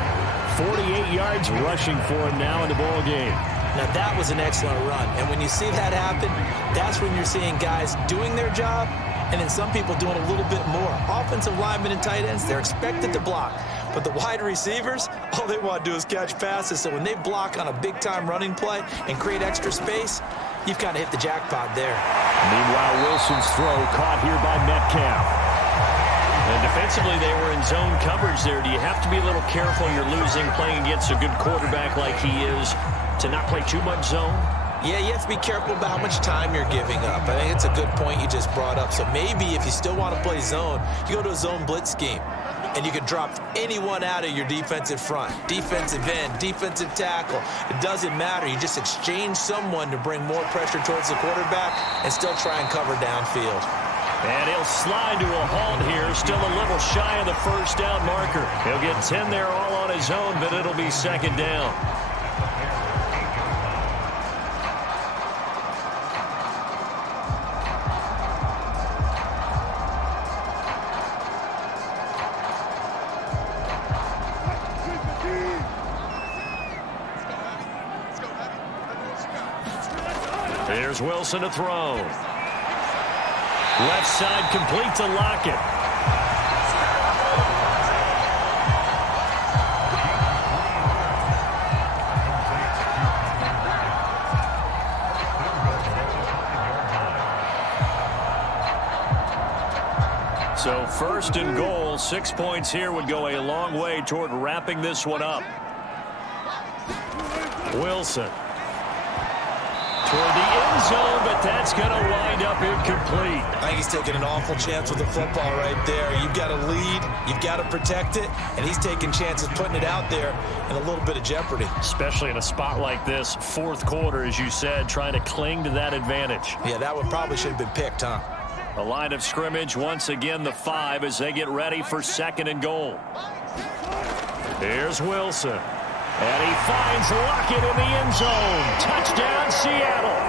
48 yards rushing for him now in the ball game. Now, that was an excellent run. And when you see that happen, that's when you're seeing guys doing their job and then some people doing a little bit more. Offensive linemen and tight ends, they're expected to block. But the wide receivers, all they want to do is catch passes. So when they block on a big-time running play and create extra space, you've kind of hit the jackpot there. Meanwhile, Wilson's throw caught here by Metcalf. And defensively, they were in zone coverage there. Do you have to be a little careful? You're losing, playing against a good quarterback like he is, to not play too much zone? Yeah, you have to be careful about how much time you're giving up. I think it's a good point you just brought up. So maybe if you still want to play zone, you go to a zone blitz scheme. And you can drop anyone out of your defensive front. Defensive end, defensive tackle. It doesn't matter. You just exchange someone to bring more pressure towards the quarterback and still try and cover downfield. And he'll slide to a halt here. Still a little shy of the first down marker. He'll get 10 there all on his own, but it'll be 2nd down. Here's Wilson to throw. Left side complete to Lockett. So 1st and goal, 6 points here would go a long way toward wrapping this one up. Wilson. Toward the end zone, but that's going to wind up incomplete. I think he's taking an awful chance with the football right there. You've got to lead, you've got to protect it, and he's taking chances putting it out there in a little bit of jeopardy. Especially in a spot like this, 4th quarter, as you said, trying to cling to that advantage. Yeah, that one probably should have been picked, huh? The line of scrimmage, once again, the 5 as they get ready for 2nd and goal. Here's Wilson. And he finds Lockett in the end zone. Touchdown, Seattle.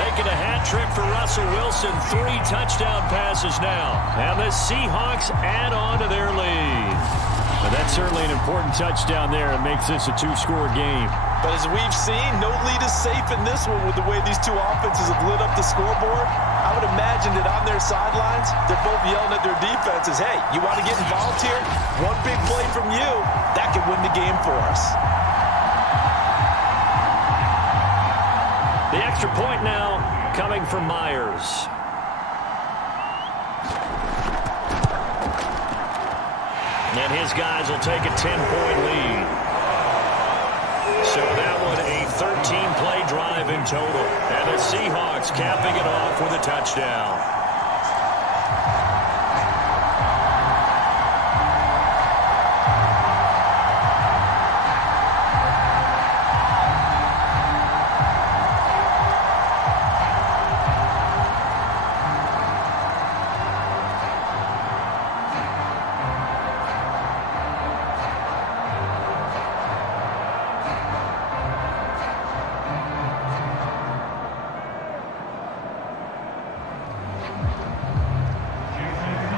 Making a hat trick for Russell Wilson. 3 touchdown passes now. And the Seahawks add on to their lead. And that's certainly an important touchdown there. It makes this a 2-score game. But as we've seen, no lead is safe in this one with the way these two offenses have lit up the scoreboard. I would imagine that on their sidelines, they're both yelling at their defenses, hey, you want to get involved here? One big play from you, that could win the game for us. The extra point now coming from Myers. And his guys will take a 10-point lead. So that one a 13-play drive in total. And the Seahawks capping it off with a touchdown.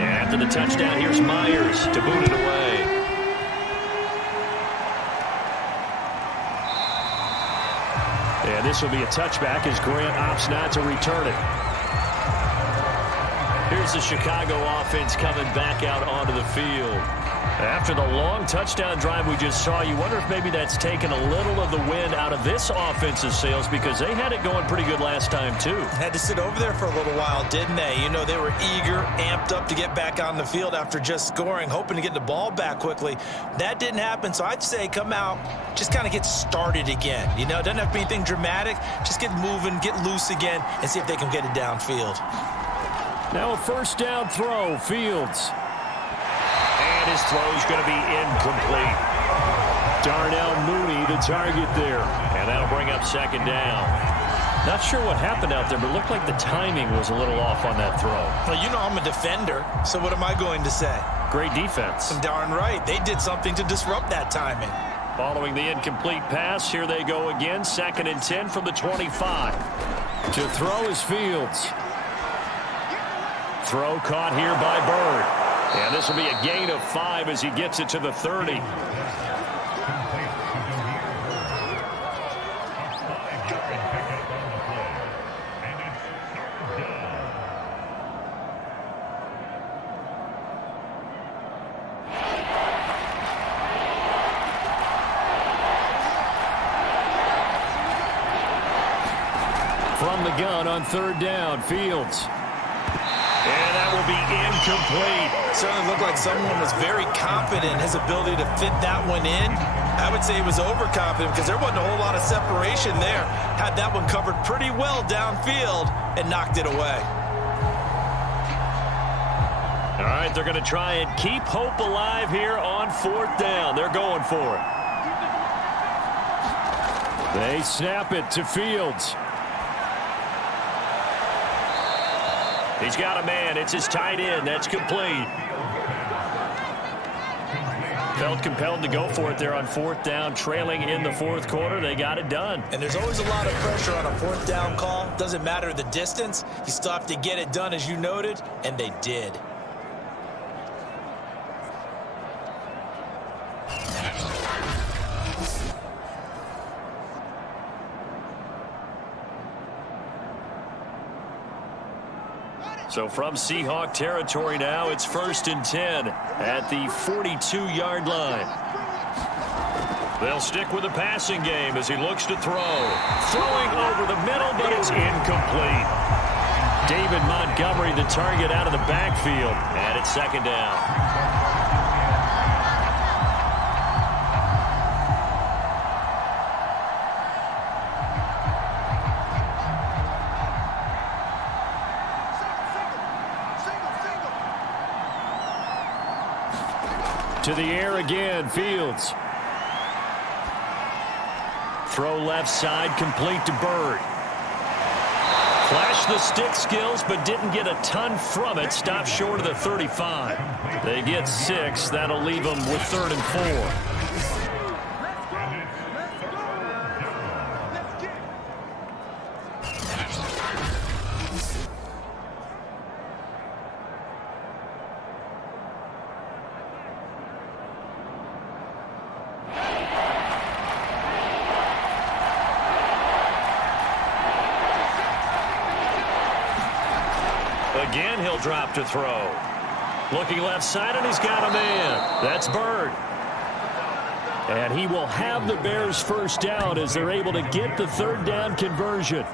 After the touchdown, here's Myers to boot it away. And this will be a touchback as Grant opts not to return it. Here's the Chicago offense coming back out onto the field. After the long touchdown drive we just saw, you wonder if maybe that's taken a little of the wind out of this offense's sails because they had it going pretty good last time, too. Had to sit over there for a little while, didn't they? You know, they were eager, amped up to get back on the field after just scoring, hoping to get the ball back quickly. That didn't happen, so I'd say come out, just kind of get started again. You know, it doesn't have to be anything dramatic. Just get moving, get loose again, and see if they can get it downfield. Now a first down throw, Fields. And his throw is going to be incomplete. Darnell Mooney, the target there. And that'll bring up second down. Not sure what happened out there, but it looked like the timing was a little off on that throw. Well, you know I'm a defender, so what am I going to say? Great defense. Darn right. They did something to disrupt that timing. Following the incomplete pass, here they go again. 2nd and 10 from the 25. To throw is Fields. Throw caught here by Bird. And this will be a gain of 5 as he gets it to the 30. From the gun on 3rd down, Fields. And that will be incomplete. Certainly looked like someone was very confident in his ability to fit that one in. I would say he was overconfident because there wasn't a whole lot of separation there. Had that one covered pretty well downfield and knocked it away. All right, they're going to try and keep hope alive here on 4th down. They're going for it. They snap it to Fields. He's got a man. It's his tight end. That's complete. Felt compelled to go for it there on 4th down, trailing in the 4th quarter. They got it done. And there's always a lot of pressure on a 4th down call. Doesn't matter the distance. You still have to get it done, as you noted, and they did. So from Seahawk territory now, it's 1st and 10 at the 42-yard line. They'll stick with the passing game as he looks to throw. Throwing over the middle, but it's incomplete. David Montgomery, the target out of the backfield, and it's 2nd down. To the air again, Fields. Throw left side, complete to Bird. Flashed the stick skills, but didn't get a ton from it. Stopped short of the 35. They get 6. That'll leave them with 3rd and 4. Again, he'll drop to throw. Looking left side, and he's got a man. That's Bird. And he will have the Bears first down as they're able to get the 3rd down conversion.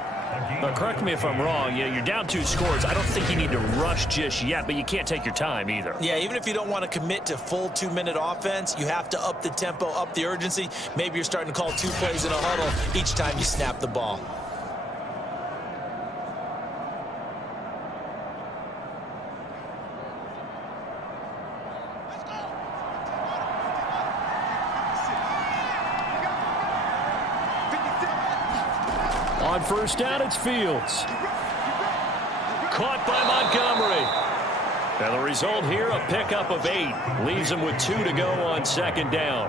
Correct me if I'm wrong. You're down 2 scores. I don't think you need to rush just yet, but you can't take your time either. Yeah, even if you don't want to commit to full 2-minute offense, you have to up the tempo, up the urgency. Maybe you're starting to call 2 plays in a huddle each time you snap the ball. On first down, it's Fields. Caught by Montgomery. And the result here, a pickup of 8. Leaves him with 2 to go on second down.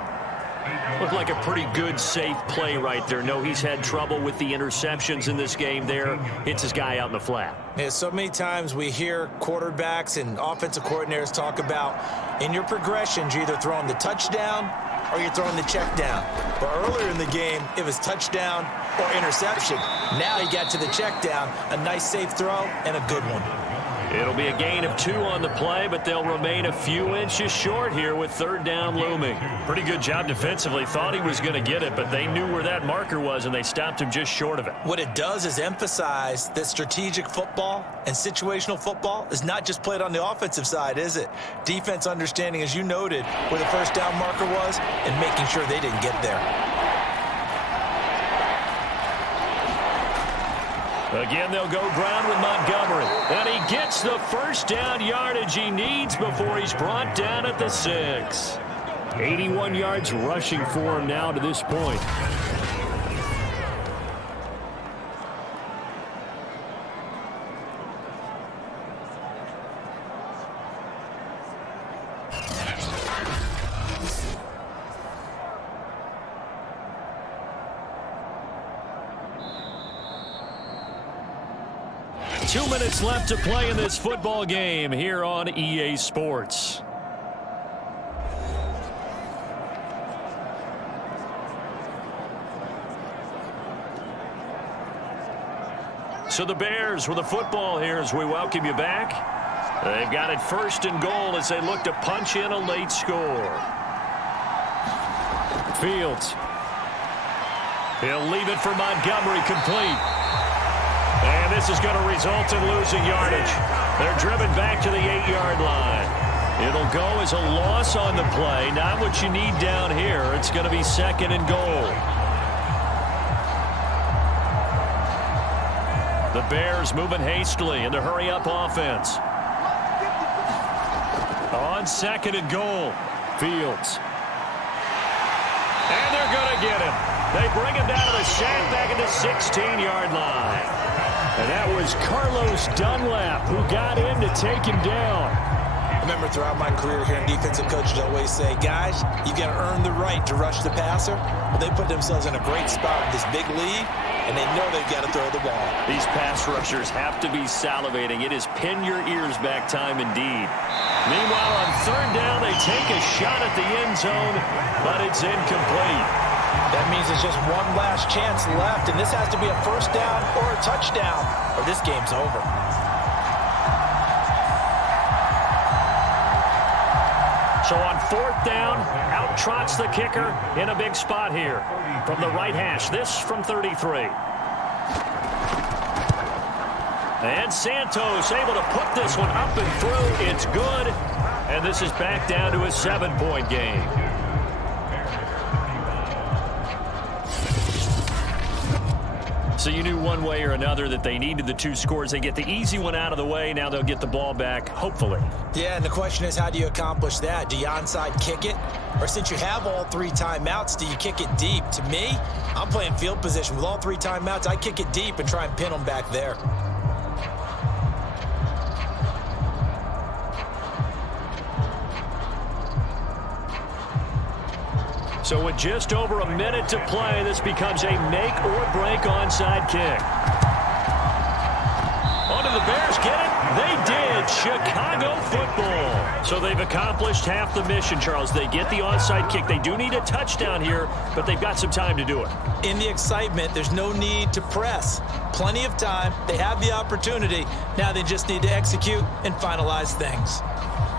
Looked like a pretty good, safe play right there. No, he's had trouble with the interceptions in this game there. Hits his guy out in the flat. Yeah, so many times we hear quarterbacks and offensive coordinators talk about in your progressions, you're either throwing the touchdown or you're throwing the check down. But earlier in the game, it was touchdown or interception. Now he got to the check down, a nice safe throw and a good one. It'll be a gain of 2 on the play, but they'll remain a few inches short here with third down looming. Pretty good job defensively. Thought he was going to get it, but they knew where that marker was, and they stopped him just short of it. What it does is emphasize that strategic football and situational football is not just played on the offensive side, is it? Defense understanding, as you noted, where the first down marker was and making sure they didn't get there. Again, they'll go ground with Montgomery. And he gets the first down yardage he needs before he's brought down at the 6. 81 yards rushing for him now to this point. Two minutes left to play in this football game here on EA Sports. So the Bears with the football here as we welcome you back. They've got it first and goal as they look to punch in a late score. Fields. He'll leave it for Montgomery, complete. And this is going to result in losing yardage. They're driven back to the 8-yard line. It'll go as a loss on the play. Not what you need down here. It's going to be second and goal. The Bears moving hastily in the hurry-up offense. On second and goal, Fields. And they're going to get him. They bring him down to the sack back at the 16-yard line. And that was Carlos Dunlap who got in to take him down. I remember throughout my career here in defensive coaches always say, guys, you got to earn the right to rush the passer. Well, they put themselves in a great spot with this big lead, and they know they've got to throw the ball. These pass rushers have to be salivating. It is pin your ears back time indeed. Meanwhile, on third down, they take a shot at the end zone, but it's incomplete. That means there's just one last chance left, and this has to be a first down or a touchdown, or this game's over. So on fourth down, out trots the kicker in a big spot here from the right hash. This from 33. And Santos able to put this one up and through. It's good. And this is back down to a 7-point game. So you knew one way or another that they needed the 2 scores. They get the easy one out of the way. Now they'll get the ball back, hopefully. Yeah, and the question is, how do you accomplish that? Do you onside kick it? Or since you have all 3 timeouts, do you kick it deep? To me, I'm playing field position. With all 3 timeouts, I kick it deep and try and pin them back there. So with just over a minute to play, this becomes a make-or-break onside kick. Oh, did the Bears get it? They did. Chicago football. So they've accomplished half the mission, Charles. They get the onside kick. They do need a touchdown here, but they've got some time to do it. In the excitement, there's no need to press. Plenty of time. They have the opportunity. Now they just need to execute and finalize things.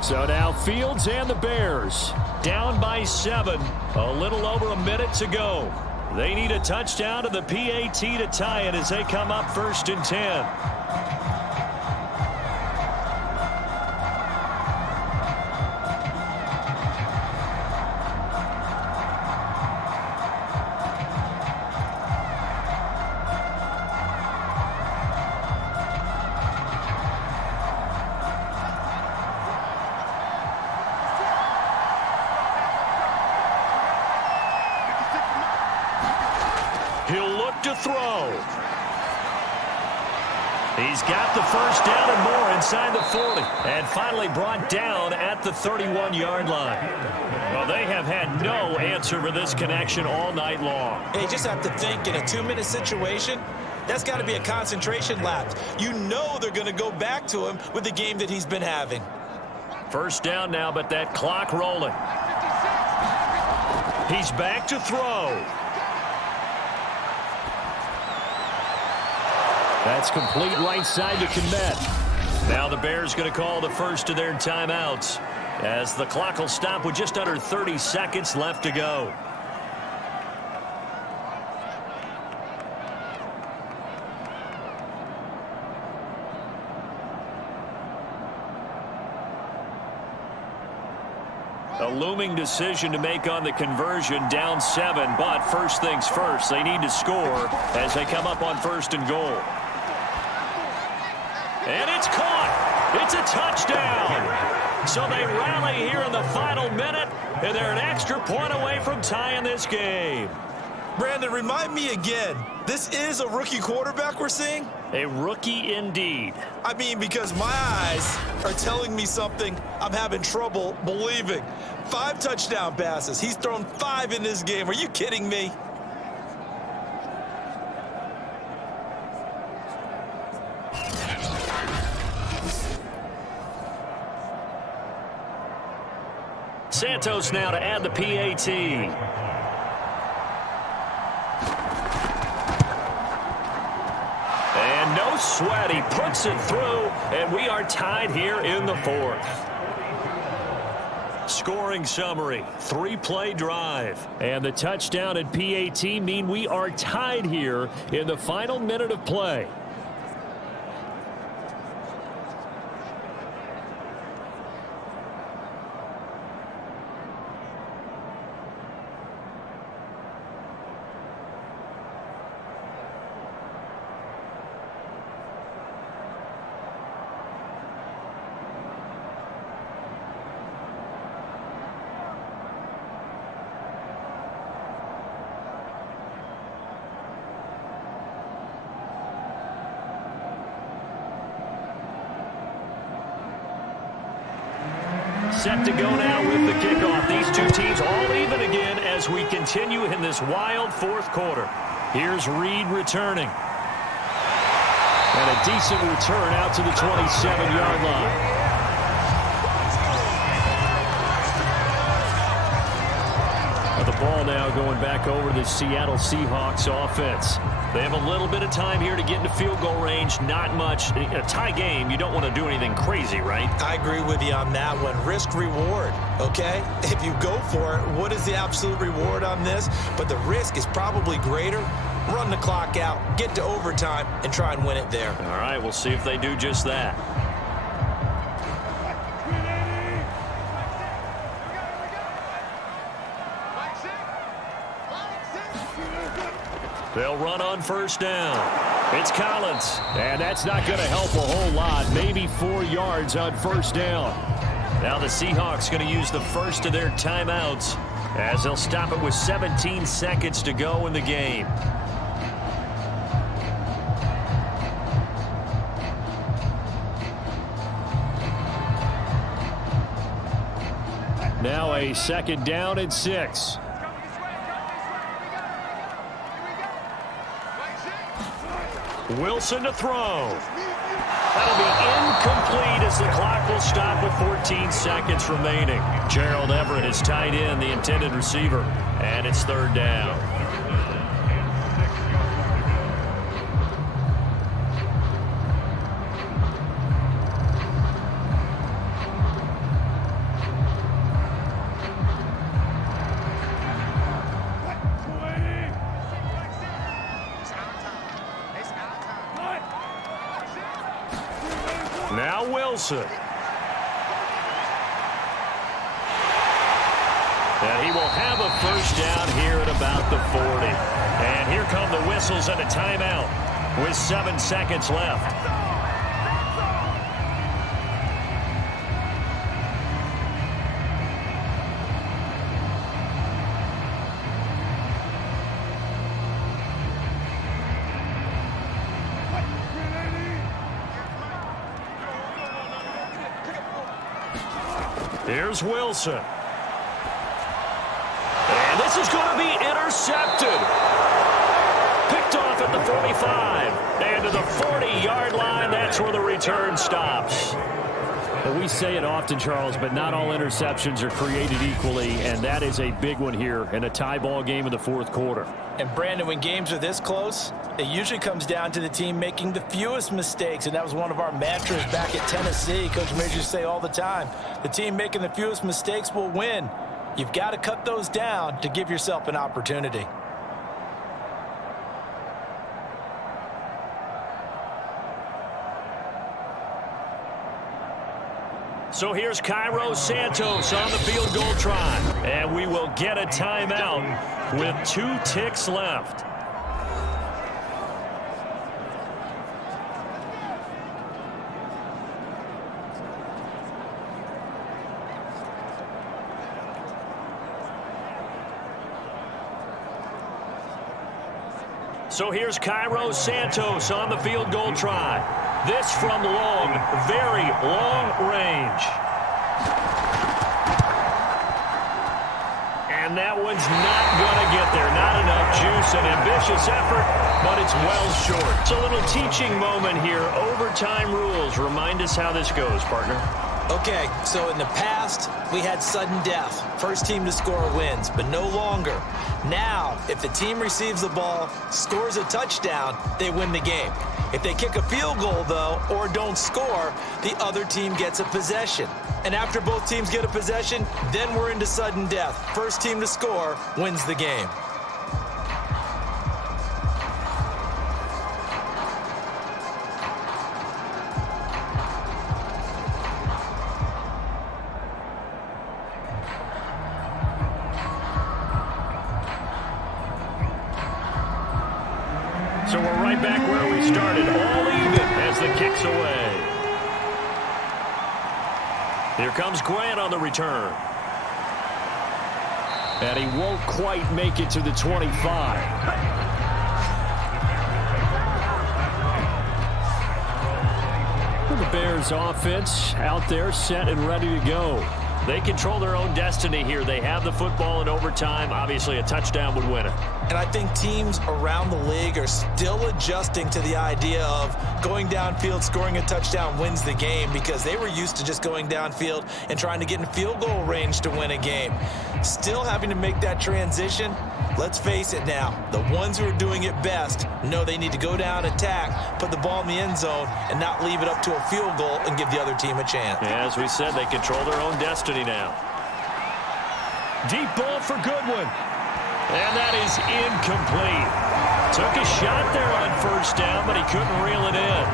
So now Fields and the Bears down by 7. A little over a minute to go. They need a touchdown to the PAT to tie it as they come up 1st and 10. He'll look to throw. He's got the first down and more inside the 40. And finally brought down at the 31-yard line. Well, they have had no answer for this connection all night long. Hey, you just have to think in a 2-minute situation, that's got to be a concentration lapse. You know they're going to go back to him with the game that he's been having. First down now, but that clock rolling. He's back to throw. That's complete right side to Kmet. Now the Bears going to call the first of their timeouts as the clock will stop with just under 30 seconds left to go. A looming decision to make on the conversion, down 7, but first things first, they need to score as they come up on 1st and goal. And it's caught. It's a touchdown. So they rally here in the final minute, and they're an extra point away from tying this game. Brandon, remind me again, this is a rookie quarterback we're seeing? A rookie indeed. I mean, because my eyes are telling me something I'm having trouble believing. 5 touchdown passes. He's thrown 5 in this game. Are you kidding me? Santos now to add the PAT. And no sweat. He puts it through, and we are tied here in the 4th. Scoring summary, 3-play drive. And the touchdown at PAT mean we are tied here in the final minute of play. Set to go now with the kickoff. These two teams all even again as we continue in this wild 4th quarter. Here's Reed returning. And a decent return out to the 27-yard line. The ball now going back over the Seattle Seahawks offense. They have a little bit of time here to get into field goal range. Not much. A tie game, you don't want to do anything crazy, right? I agree with you on that one. Risk-reward, okay? If you go for it, what is the absolute reward on this? But the risk is probably greater. Run the clock out, get to overtime, and try and win it there. All right, we'll see if they do just that. They'll run on first down. It's Collins, and that's not going to help a whole lot. Maybe 4 yards on first down. Now the Seahawks going to use the first of their timeouts as they'll stop it with 17 seconds to go in the game. Now a 2nd down and 6. Wilson to throw. That'll be incomplete as the clock will stop with 14 seconds remaining. Gerald Everett is tied in, the intended receiver, and it's 3rd down. Wilson. And he will have a first down here at about the 40. And here come the whistles and a timeout with 7 seconds left. Here's Wilson. And this is going to be intercepted. Picked off at the 45. And to the 40-yard line, that's where the return stops. Well, we say it often, Charles, but not all interceptions are created equally, and that is a big one here in a tie ball game in the fourth quarter. And, Brandon, when games are this close, it usually comes down to the team making the fewest mistakes, and that was one of our mantras back at Tennessee. Coach Major say all the time, the team making the fewest mistakes will win. You've got to cut those down to give yourself an opportunity. So here's Cairo Santos on the field goal try. And we will get a timeout with 2 ticks left. So here's Cairo Santos on the field goal try. This from long, very long range. And that one's not going to get there. Not enough juice, an ambitious effort, but it's well short. It's a little teaching moment here. Overtime rules. Remind us how this goes, partner. Okay, so in the past, we had sudden death. First team to score wins, but no longer. Now, if the team receives the ball, scores a touchdown, they win the game. If they kick a field goal, though, or don't score, the other team gets a possession. And after both teams get a possession, then we're into sudden death. First team to score wins the game. So we're right back where we started, all even as the kick's away. Here comes Grant on the return. And he won't quite make it to the 25. The Bears offense out there set and ready to go. They control their own destiny here. They have the football in overtime. Obviously, a touchdown would win it. And I think teams around the league are still adjusting to the idea of going downfield, scoring a touchdown wins the game, because they were used to just going downfield and trying to get in field goal range to win a game. Still having to make that transition. Let's face it now, the ones who are doing it best know they need to go down, attack, put the ball in the end zone, and not leave it up to a field goal and give the other team a chance. As we said, they control their own destiny now. Deep ball for Goodwin. And that is incomplete. Took a shot there on first down, but he couldn't reel it in.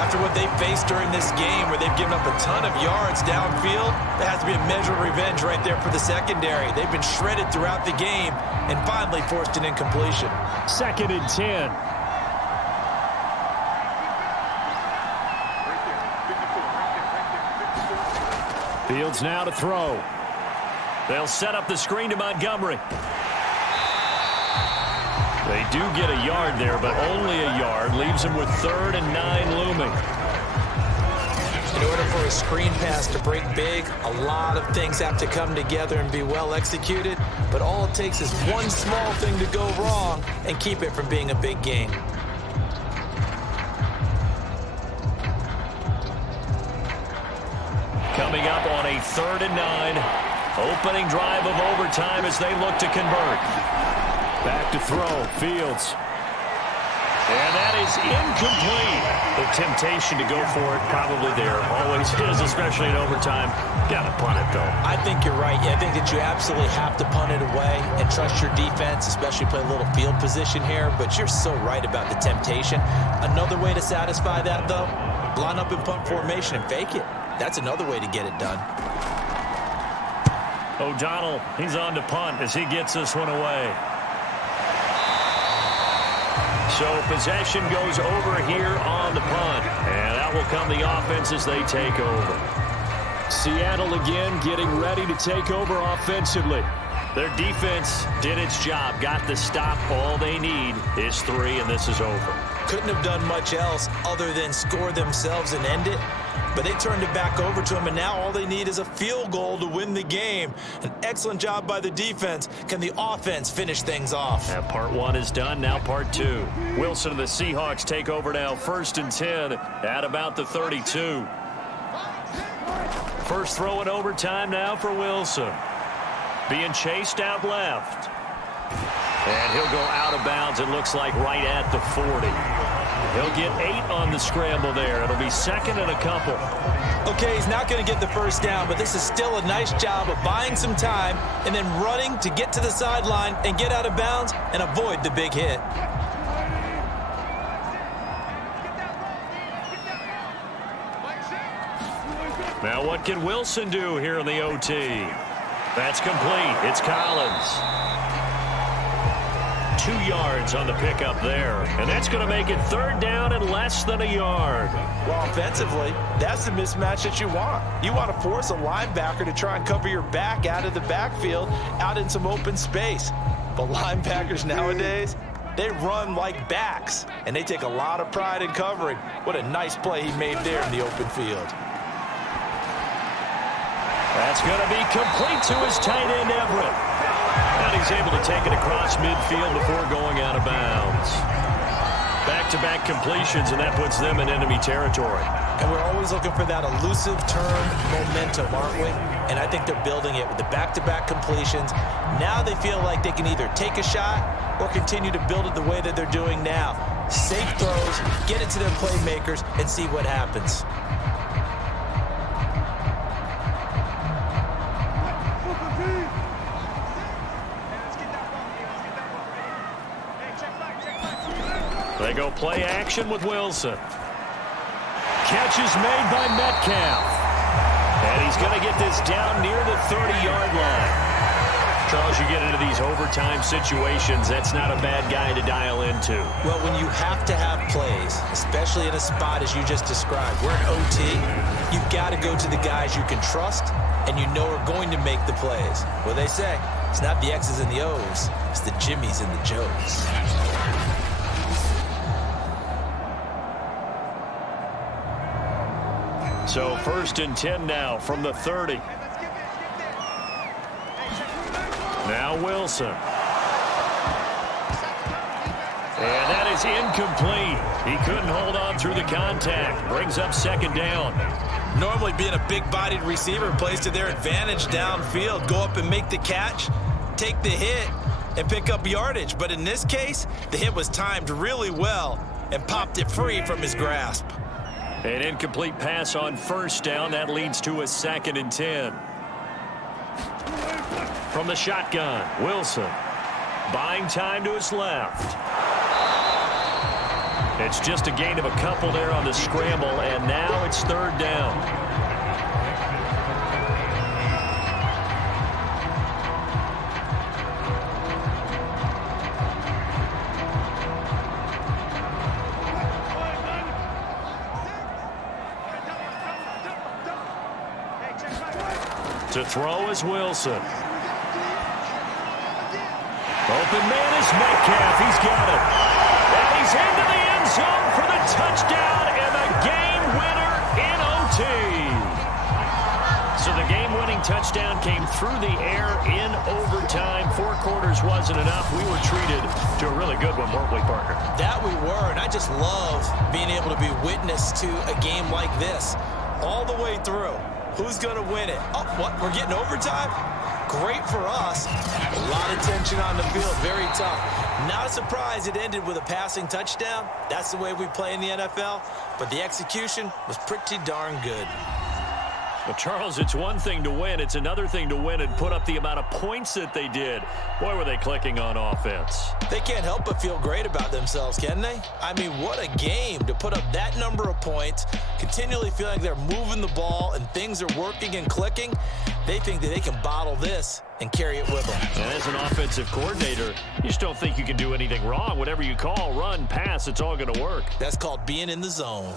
After what they faced during this game, where they've given up a ton of yards downfield, there has to be a measure of revenge right there for the secondary. They've been shredded throughout the game and finally forced an incompletion. 2nd and 10. Fields now to throw. They'll set up the screen to Montgomery. They do get a yard there, but only a yard. Leaves them with 3rd and 9 looming. In order for a screen pass to break big, a lot of things have to come together and be well executed. But all it takes is one small thing to go wrong and keep it from being a big gain. Coming up on a 3rd and 9. Opening drive of overtime as they look to convert. Back to throw, Fields. And that is incomplete. The temptation to go for it probably there. Always is, especially in overtime. Got to punt it, though. I think you're right. Yeah, I think that you absolutely have to punt it away and trust your defense, especially play a little field position here. But you're so right about the temptation. Another way to satisfy that, though, Line up in punt formation and fake it. That's another way to get it done. O'Donnell, he's on to punt as he gets this one away. So possession goes over here on the punt. And out will come the offense as they take over. Seattle again getting ready to take over offensively. Their defense did its job, got the stop. All they need is 3, and this is over. Couldn't have done much else other than score themselves and end it. But they turned it back over to him, and now all they need is a field goal to win the game. An excellent job by the defense. Can the offense finish things off? And part 1 is done. Now part 2. Wilson and the Seahawks take over now. 1st and 10 at about the 32. First throw in overtime now for Wilson. Being chased out left. And he'll go out of bounds, it looks like, right at the 40. He'll get 8 on the scramble there. It'll be 2nd and a couple. Okay, he's not going to get the first down, but this is still a nice job of buying some time and then running to get to the sideline and get out of bounds and avoid the big hit. Now what can Wilson do here in the OT? That's complete. It's Collins. 2 yards on the pickup there. And that's going to make it 3rd down and less than a yard. Well, offensively, that's the mismatch that you want. You want to force a linebacker to try and cover your back out of the backfield, out in some open space. But linebackers nowadays, they run like backs, and they take a lot of pride in covering. What a nice play he made there in the open field. That's going to be complete to his tight end, Everett. And he's able to take it across midfield before going out of bounds. Back-to-back completions, and that puts them in enemy territory. And we're always looking for that elusive turn momentum, aren't we? And I think they're building it with the back-to-back completions. Now they feel like they can either take a shot or continue to build it the way that they're doing now. Safe throws, get it to their playmakers, and see what happens. They go play action with Wilson. Catch is made by Metcalf. And he's going to get this down near the 30-yard line. Charles, you get into these overtime situations, that's not a bad guy to dial into. Well, when you have to have plays, especially in a spot as you just described, we're in OT, you've got to go to the guys you can trust and you know are going to make the plays. Well, they say, it's not the X's and the O's, it's the Jimmies and the Joes. So 1st and 10 now from the 30. Now Wilson. And that is incomplete. He couldn't hold on through the contact. Brings up 2nd down. Normally being a big-bodied receiver plays to their advantage downfield. Go up and make the catch, take the hit, and pick up yardage. But in this case, the hit was timed really well and popped it free from his grasp. An incomplete pass on 1st down. That leads to a 2nd and 10. From the shotgun, Wilson. Buying time to his left. It's just a gain of a couple there on the scramble, and now it's 3rd down. To throw is Wilson. Open man is Metcalf. He's got it. And he's into the end zone for the touchdown and the game winner in OT. So the game-winning touchdown came through the air in overtime. 4 quarters wasn't enough. We were treated to a really good one, weren't we, partner? That we were, and I just love being able to be witness to a game like this all the way through. Who's going to win it? Oh, what? We're getting overtime? Great for us. A lot of tension on the field. Very tough. Not a surprise it ended with a passing touchdown. That's the way we play in the NFL. But the execution was pretty darn good. Well, Charles, it's one thing to win. It's another thing to win and put up the amount of points that they did. Boy, were they clicking on offense. They can't help but feel great about themselves, can they? I mean, what a game to put up that number of points, continually feeling like they're moving the ball and things are working and clicking. They think that they can bottle this and carry it with them. And as an offensive coordinator, you just don't think you can do anything wrong. Whatever you call, run, pass, it's all going to work. That's called being in the zone.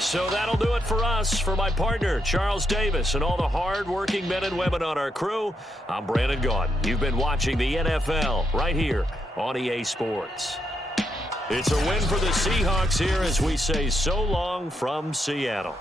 So that'll do it for us. For my partner, Charles Davis, and all the hard-working men and women on our crew, I'm Brandon Gaudin. You've been watching the NFL right here on EA Sports. It's a win for the Seahawks here as we say so long from Seattle.